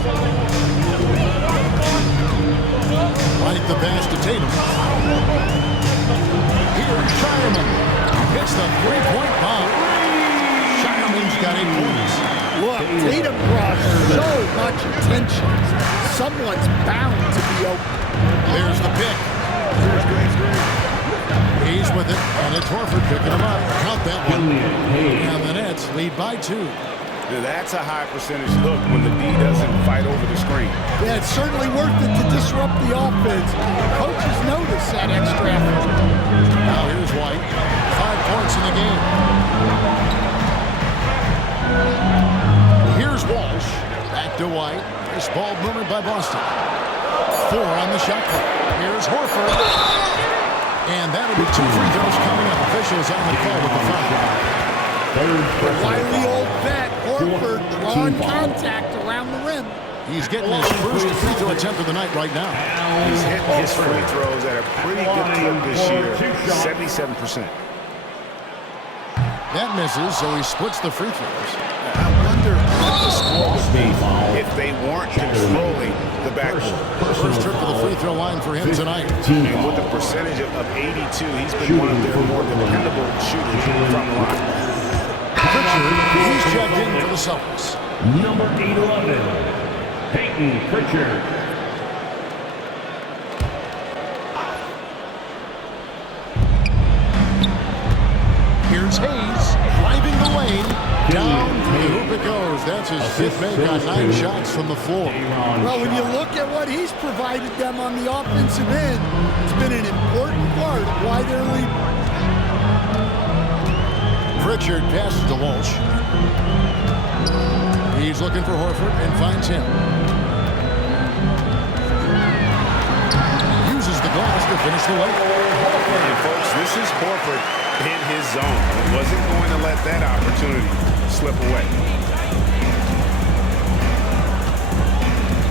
Right the pass to Tatum. Here's Shireman. Hits the three-point bomb. Shireman's got 8 points. Look, Tatum brought so much attention. Someone's bound to be open. There's the pick. He's with it, and it's Horford picking him up. Count that one. And the Nets lead by 2. That's a high percentage look when the D doesn't fight over the screen. Yeah, it's certainly worth it to disrupt the offense. Coaches notice that extra effort. Now here's White. 5 points in the game. Here's Walsh. Back to White. This ball movement by Boston. 4 on the shot clock. Here's Horford. And that'll be 2 free throws coming up. Officials on the call with the foul. The wily old vet, Horford, drawing contact around the rim. He's getting his first free throw attempt of the night right now. He's hitting his free throws at a pretty good clip this year, 77%. That misses, so he splits the free throws. I wonder what the score would be if they weren't controlling the backcourt. First trip to the free throw line for him tonight. And with a percentage of 82, he's been one of their more dependable shooters from the line. Pritchard, he's checked in for the Celtics. Number 11, Peyton Pritchard. That's his fifth make on 9 shots from the floor. Well, when you look at what he's provided them on the offensive end, it's been an important part of why they're leading. Pritchard passes to Walsh. He's looking for Horford and finds him. Uses the glass to finish the layup. And folks, this is Horford in his zone. He wasn't going to let that opportunity slip away.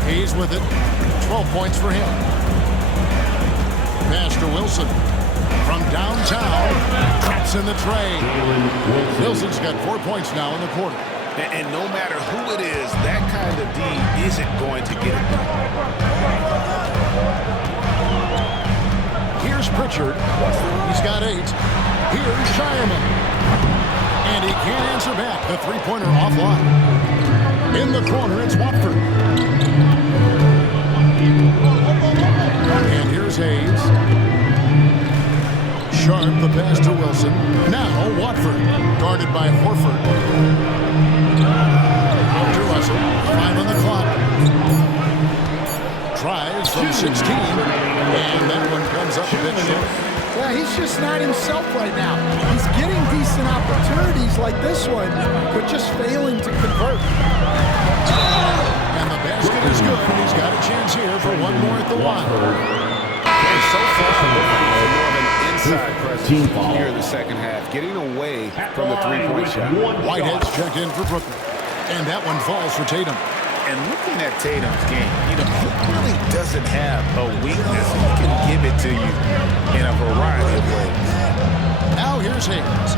He's with it. 12 points for him. Pass to Wilson. From downtown, traps in the tray. Wilson's got 4 points now in the quarter. And no matter who it is, that kind of D isn't going to get it done. Here's Pritchard. He's got 8. Here's Shireman. And he can't answer back. The three-pointer offline. In the corner, it's Watford. And here's Hayes. Sharp, the pass to Wilson. Now Watford, guarded by Horford. Out to Russell. 5 on the clock. Tries from 16. And that one comes up a bit short. Yeah, he's just not himself right now. He's getting decent opportunities like this one, but just failing to convert. And the basket is good. He's got a chance here for one more at the line. And so far, more of an inside presence here in the second half, getting away from the three-point shot. Whitehead's checked in for Brooklyn. And that one falls for Tatum. And looking at Tatum's game, he really doesn't have a weakness. He can give it to you in a variety of ways. Now here's Hayes.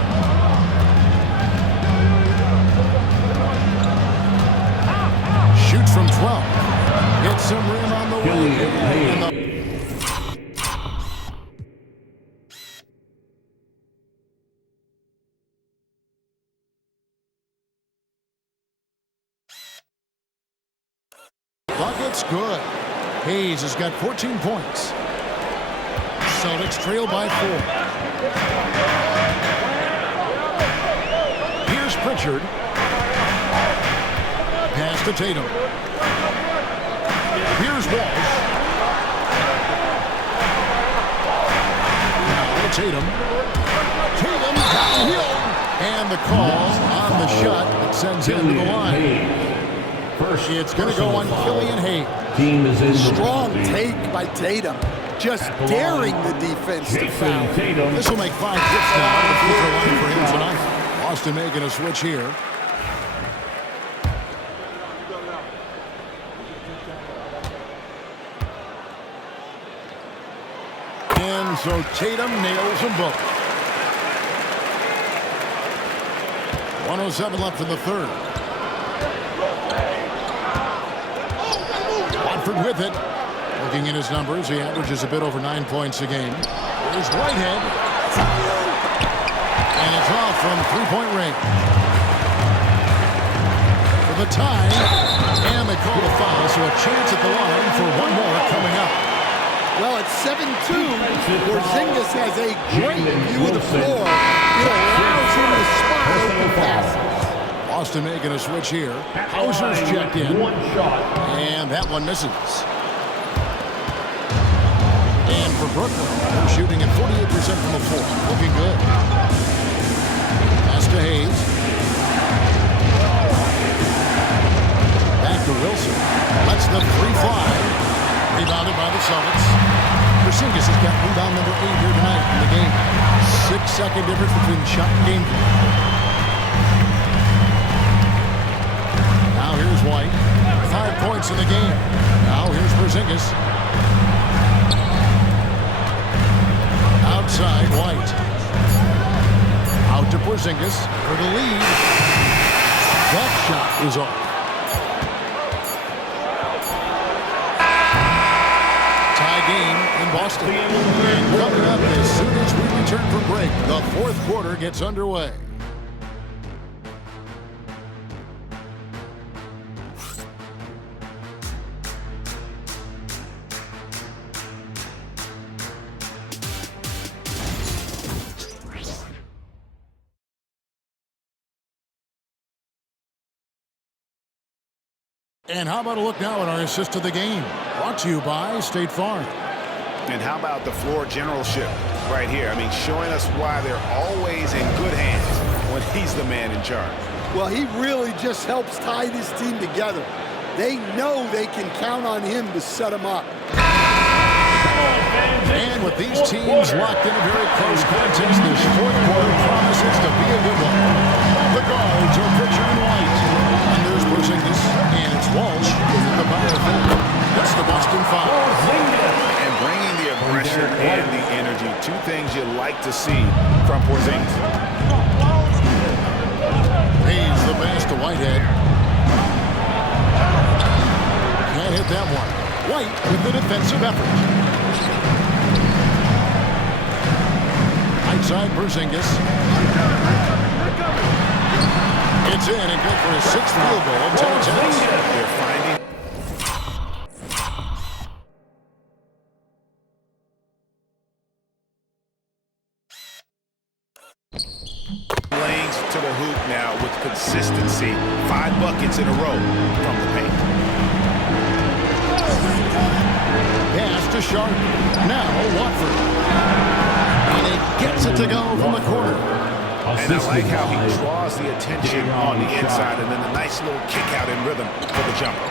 Shoots from 12. Hits some rim on the way. Bucket's good. Hayes has got 14 points. Celtics trail by 4. Here's Pritchard. Pass to Tatum. Here's Walsh. Now to Tatum. Tatum downhill. And the call on the shot that sends him to the line. First, it's going to go on Killian Hayes. Team is in Strong take by Tatum. Just daring the defense to foul. This will make 5 hits now on the free throw line for him tonight. Austin making a switch here. And so Tatum nails them both. 1:07 left in the third. Watford with it. Looking at his numbers, he averages a bit over 9 points a game. Here's Whitehead. And it's off from three-point range. For the tie. And they call the foul, so a chance at the line for one more coming up. Well, at 7-2, Porzingis has a great view of the floor. It allows him to spot open passes. Austin making a switch here. Hauser's checked in. And that one misses. And for Brooklyn, they're shooting at 48% from the floor. Looking good. Pass to Hayes. Back to Wilson. Lets the 3 fly. Rebounded by the Celtics. Porzingis has got rebound number 8 here tonight in the game. 6-second difference between shot and game. Now here's White. 5 points in the game. Now here's Porzingis. Outside White. Out to Porzingis for the lead. That shot is off. Tie game in Boston. And coming up as soon as we return from break, the fourth quarter gets underway. And how about a look now at our assist of the game? Brought to you by State Farm. And how about the floor generalship right here? I mean, showing us why they're always in good hands when he's the man in charge. Well, he really just helps tie this team together. They know they can count on him to set them up. And with these teams locked in a very close contest, this fourth quarter promises to be a good one. The guards are Pritchard and White. And there's Porzingis, and it's Walsh with the power forward. That's the Boston Five. And bringing the aggression and the energy, two things you like to see from Porzingis. Hayes the pass to Whitehead. Can't hit that one. White with the defensive effort. Outside Porzingis. It's in and good for his sixth field goal in 10 attempts. They're finding lanes to the hoop now with consistency. 5 buckets in a row from the paint. Pass to Sharp. Now Watford. And he gets it to go from the corner. And I like how he draws the attention on the inside and then a nice little kick out in rhythm for the jumper.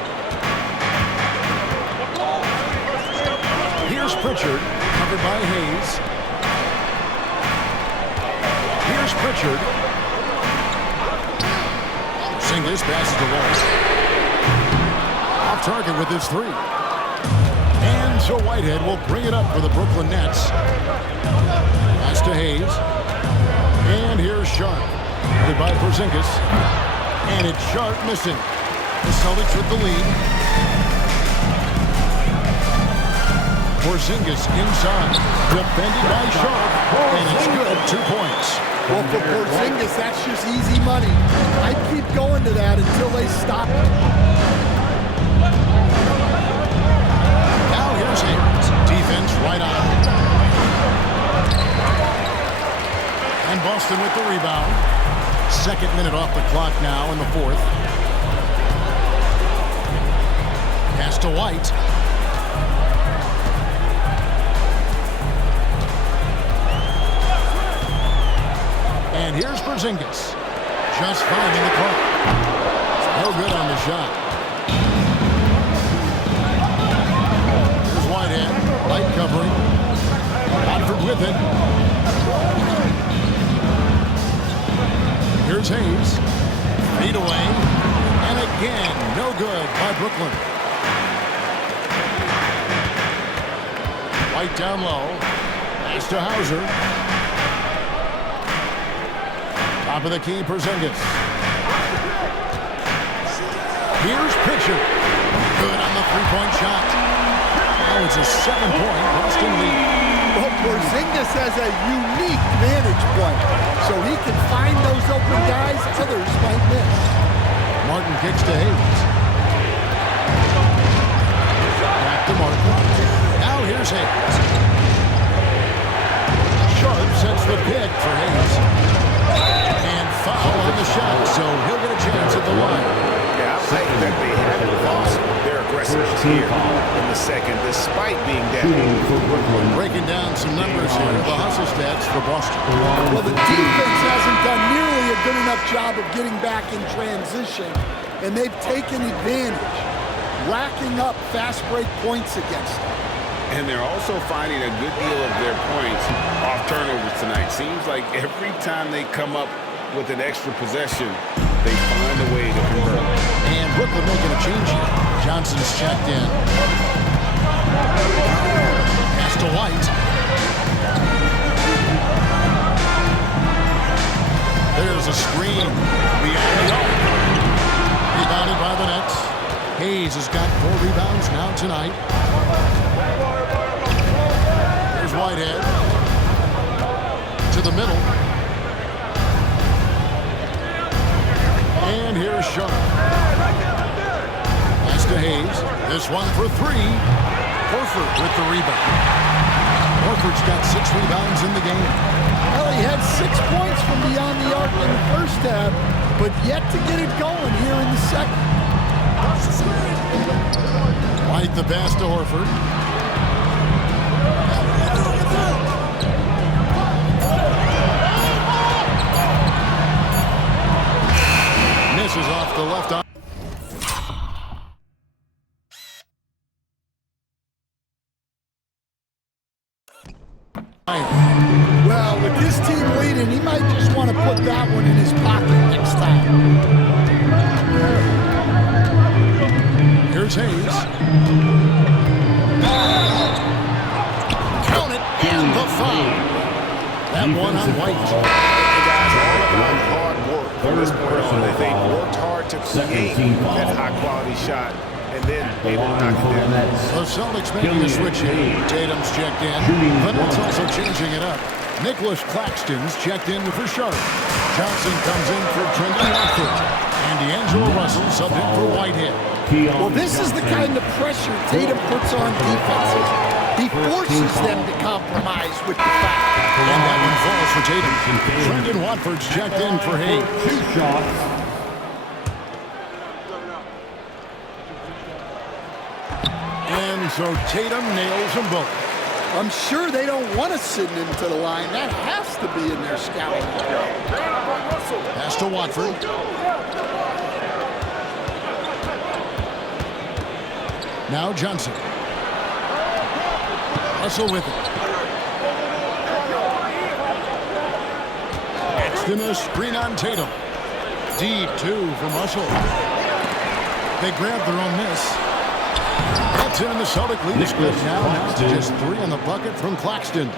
Here's Pritchard, covered by Hayes. Here's Pritchard. Porzingis passes the ball. Off target with his three. And so Whitehead will bring it up for the Brooklyn Nets. Pass to Hayes. And here's Sharp. Covered by Porzingis. And it's Sharp missing. The Celtics with the lead. Porzingis inside. Defended by Sharp. And it's good. 2 points. Well, for Porzingis, that's just easy money. I'd keep going to that until they stop it. Now here's Hayes. Defense right on. And Boston with the rebound. 2nd minute off the clock now in the 4th. Pass to White. And here's Porzingis. Just fine in the clock. No good on the shot. Here's Whitehead. Light covering. Watford with it. Here's Hayes. Feed away. And again, no good by Brooklyn. White down low. Pass to Hauser. Top of the key, Porzingis. Here's Pritchard. Good on the three-point shot. Now it's a 7-point Boston lead. Well, Porzingis has a unique vantage point, so he can find those open guys others might miss. Martin kicks to Hayes. Back to Martin. Now here's Hayes. Sharp sets the pick for Hayes. And foul on the shot, so he'll get a chance at the line. Yeah, I like that they haven't lost their aggressiveness here in the second, despite being down. Breaking down some numbers here, the hustle stats for Boston. Well, the defense hasn't done nearly a good enough job of getting back in transition, and they've taken advantage, racking up fast break points against them. And they're also finding a good deal of their points off turnovers tonight. Seems like every time they come up with an extra possession, they find a way to convert. And Brooklyn making a change here. Johnson's checked in. Pass to White. There's a screen beyond the arc. Rebounded by the Nets. Hayes has got 4 rebounds now tonight. Here's Whitehead. To the middle. And here's Sharp. Pass to Hayes. This one for 3. Horford with the rebound. Horford's got 6 rebounds in the game. Well, he had 6 points from beyond the arc in the first half, but yet to get it going here in the second. White the pass to Horford. Misses off the left arm. Well, with this team leading, he might just want to put that one in his pocket next time. Here's Hayes. Count it, and the foul. That one on White. Guys, all about hard work from this point on. They worked hard to create that high-quality shot and then able to knock it down. The Celtics making the switch here. Tatum's checked in. Cleveland's also changing it up. Nicholas Claxton's checked in for Sharp. Johnson comes in for Trendon Watford. And D'Angelo Russell subbed in for Whitehead. Well, this is the kind of pressure Tatum puts on defenses. He forces them to compromise with the foul. And that one falls for Tatum. Trendon Watford's checked in for Hayes. 2 shots. And so Tatum nails them both. I'm sure they don't want to send him to the line. That has to be in their scouting report. Pass to Watford. Now Johnson. Russell with it. Extend a screen on Tatum. Deep 2 from Russell. They grab their own miss. That's in the Celtic lead split now. Now it's just 3 on the bucket from Claxton.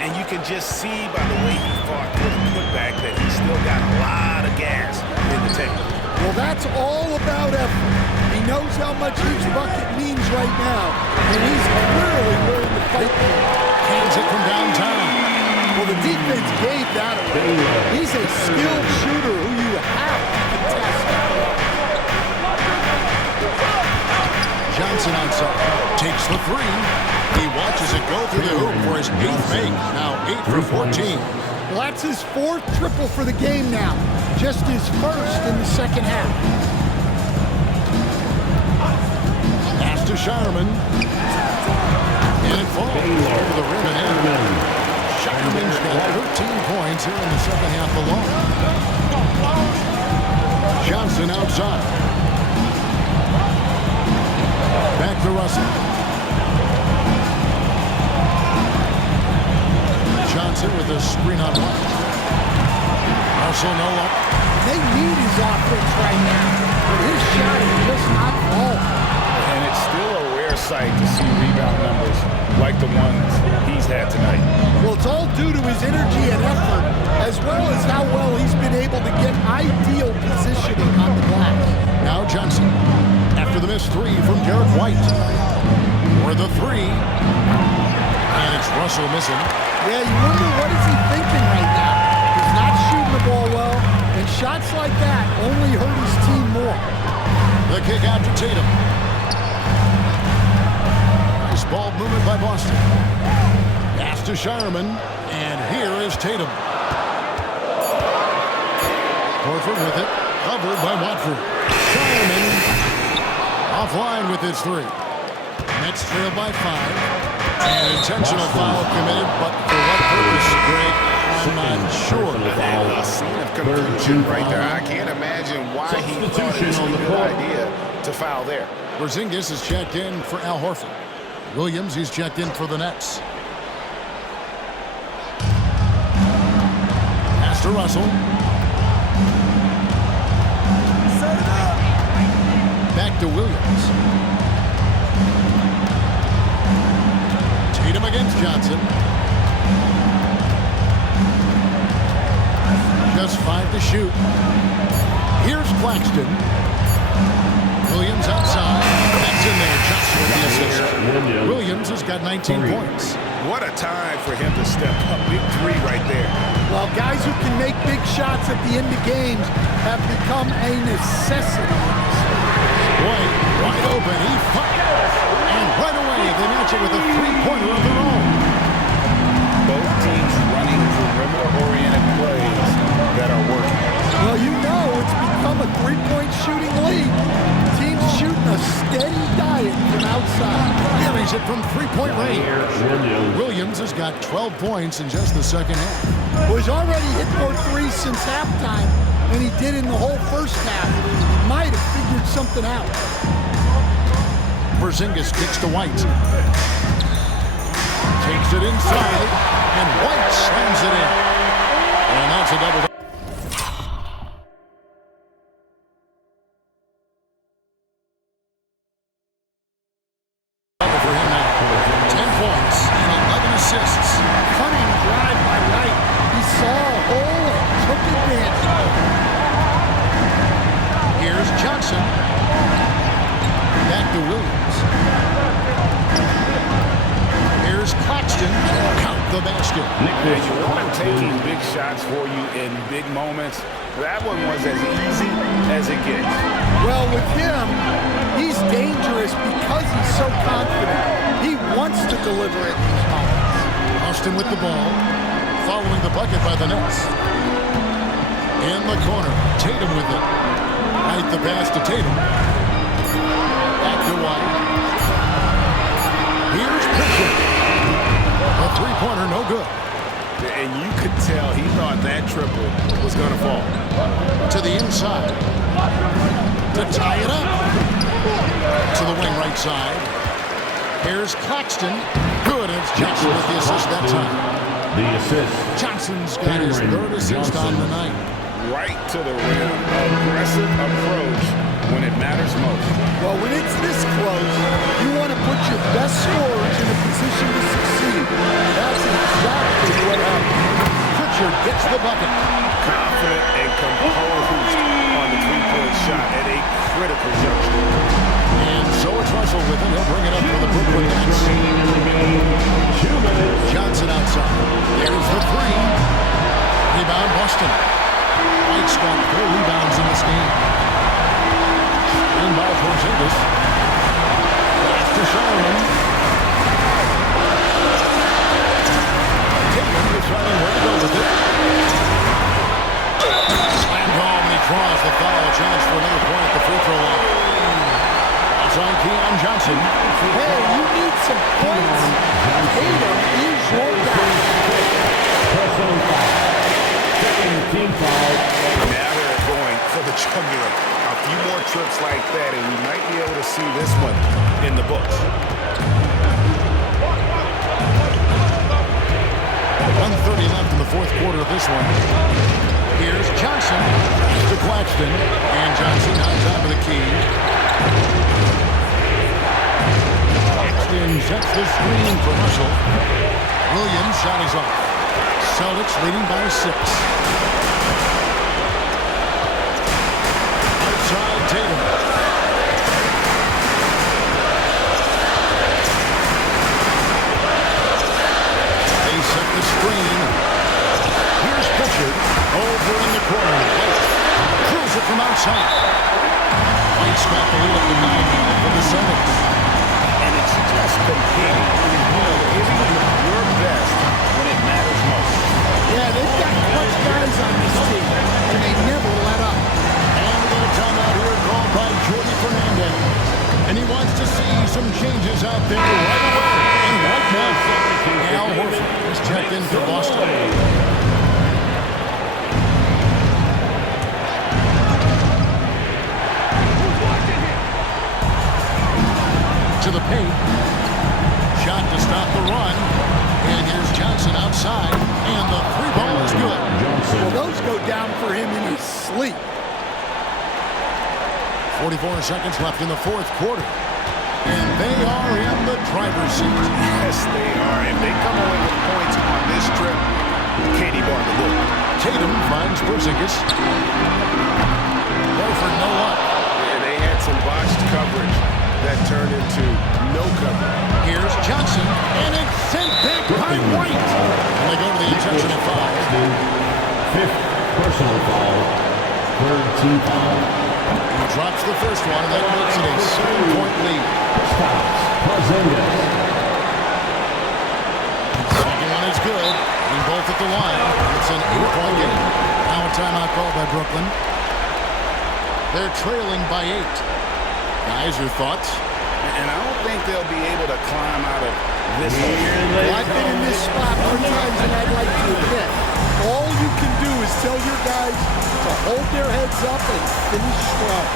And you can just see by the way he fought for the putback that he's still got a lot of gas in the tank. Well, that's all about effort. He knows how much each bucket means right now, and he's clearly willing to fight for it. Hands it from downtown. Well, the defense gave that away. He's a skilled shooter who you have to contest. Johnson outside. Takes the 3. He watches it go through the hoop for his 8th make. Now 8 for 14. Well, that's his 4th triple for the game now. Just his 1st in the second half. Pass to Shireman. And it falls over the rim and in. Shireman's got 13 points here in the second half alone. Johnson outside. Back to Russell. Johnson with a screen on White. Russell no up. They need his offense right now, but his shot is just not falling. And it's still a rare sight to see rebound numbers like the ones he's had tonight. Well, it's all due to his energy and effort, as well as how well he's been able to get ideal positioning on the glass. Now Johnson. After the missed 3 from Derek White. For the 3. And it's Russell missing. Yeah, you wonder what is he thinking right now. He's not shooting the ball well, and shots like that only hurt his team more. The kick out to Tatum. Nice ball movement by Boston. Pass to Shireman, and here is Tatum. Horford with it, covered by Watford. Shireman offline with his 3. Nets trail by 5. An intentional foul committed, but for what purpose, Greg, I'm not sure. A scene of confusion right there. I can't imagine why he thought it was a good idea to foul there. Porzingis is checked in for Al Horford. Williams, he's checked in for the Nets. Pass to Russell. Back to Williams. Tatum against Johnson. Just 5 to shoot. Here's Claxton. Williams outside. That's in there. Johnson with the assist. Williams has got 19 points. What a time for him to step up. Big 3 right there. Well, guys who can make big shots at the end of games have become a necessity. White, wide open. He fires. And right away, they match it with a 3-pointer of their own. Both teams running perimeter-oriented plays that are working. Well, you know it's become a 3-point shooting league. Teams shoot getting a steady diet from outside. Carries it from three-point range. Williams has got 12 points in just the second half. Was already hit more threes since halftime than he did in the whole first half. He might have figured something out. Porzingis kicks to White. Takes it inside, and White slams it in. And that's a double. For him now. 10 points and 11 assists. Cunning drive by White. He saw a hole and took advantage. Here's Johnson. Back to Williams. Here's Claxton. Count the basket. And you want him taking big shots for you in big moments. That one was as easy as it gets. Well, with him, he's dangerous because he's so confident. He wants to deliver at these moments. Austin with the ball. Following the bucket by the Nets. In the corner. Tatum with it. Right the pass to Tatum. Back to White. Here's Pritchard. A three-pointer, no good. And you could tell he thought that triple was going to fall. To the inside. To tie it up. To the wing right side. Here's Claxton. Good. It's Johnson with the assist that time. The assist. Johnson's got his third assist on the night. Right to the rim. Aggressive approach when it matters most. Well, when it's this close, you want to put your best scorers in a position to succeed. That's exactly what happened. Pritchard gets the bucket. Confident and composed on the three-point shot at a critical juncture. And so it's Russell with it. He'll bring it up for the Brooklyn Nets. Johnson outside. There's the three. Rebound Boston. White's got 4 rebounds in this game. And by Porzingis. Pass to Solomon. Tatum deciding where to go with it. Slammed home and he draws the foul. Chance for another point at the free throw line. That's on Keon Johnson. Hey, you need some points. Tatum is your guy. Personal foul. Second team foul. Now they're going for the jugular. A few more trips like that, and we might be able to see this one in the books. 1:30 left in the fourth quarter of this one. Here's Johnson. To Claxton. And Johnson on top of the key. Claxton sets the screen for Russell. Williams shot is off. Celtics leading by 6. Outside Tatum. They set the screen. Here's Pritchard. Over in the corner. White throws it from outside. White's got the lead up to 9 now for the Celtics. And it's just competing. Giving your best when it matters most. Yeah, they've got clutch guys on this team, and they never let up. And we got a timeout here called by Jordy Fernandez. And he wants to see some changes out there right away. And right now, Al Horford is checked in for Boston. To the paint. Shot to stop the run. And here's Johnson outside. And the three ball is good. Well, those go down for him in his sleep. 44 seconds left in the fourth quarter. And they are in the driver's seat. Yes, they are. If they come away with points on this trip, Katie bar the look. Tatum finds Porzingis. Horford no luck. Yeah, they had some botched coverage that turned into no coverage. Here's Johnson, and it's sent back by White. And they go to the intentional foul. Fifth personal foul. Third team foul. He drops the first one, and that makes it a 7-point lead. Stops. Porzingis. Second one is good. And both at the line. It's an 8-point game. Now a timeout called by Brooklyn. They're trailing by 8. Guys, your thoughts? And I don't think they'll be able to climb out of this hole. Well, I've been in this spot more times than I'd like to admit. All you can do is tell your guys to hold their heads up and finish strong.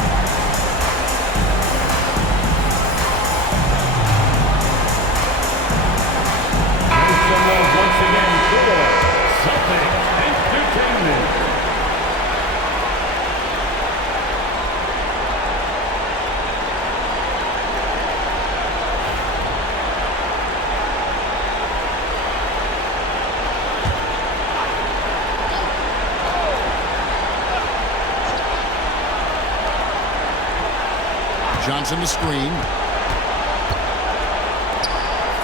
Once again for Celtic Entertainment. Johnson to screen.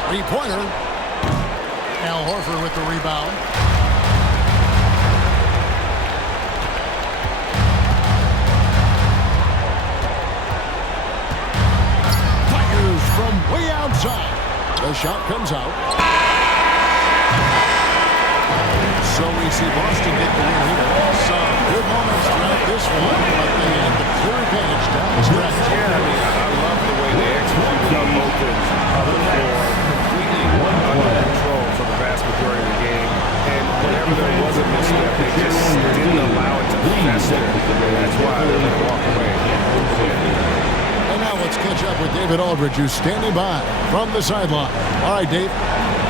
Three-pointer. Al Horford with the rebound. Fires from way outside. The shot comes out. So we see Boston get the win here. Some good moments throughout this one, but they had the clear advantage down the stretch. Yeah, I mean, I love the way they executed on both ends of the floor. Completely under control for the vast majority of the game. And whenever there was a misstep, they just didn't allow it to fester. That's why they're going to walk away. And now let's catch up with David Aldridge, who's standing by from the sideline. All right, Dave.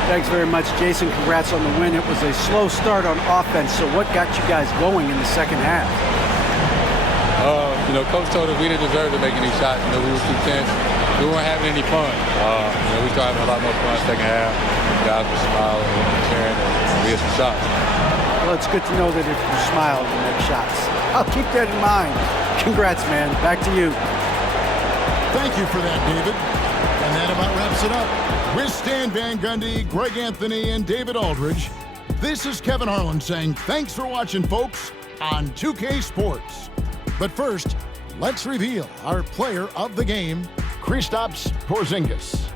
Thanks very much, Jason. Congrats on the win. It was a slow start on offense, so what got you guys going in the second half? You know, Coach told us we didn't deserve to make any shots. You know, we were too tense. We weren't having any fun. You know, we started having a lot more fun in the second half. Guys were smiling and cheering, and we had some shots. Well, it's good to know that if you smile, you make shots. I'll keep that in mind. Congrats, man. Back to you. Thank you for that, David. And that about wraps it up. With Stan Van Gundy, Greg Anthony, and David Aldridge, this is Kevin Harlan saying thanks for watching, folks, on 2K Sports. But first, let's reveal our player of the game, Kristaps Porzingis.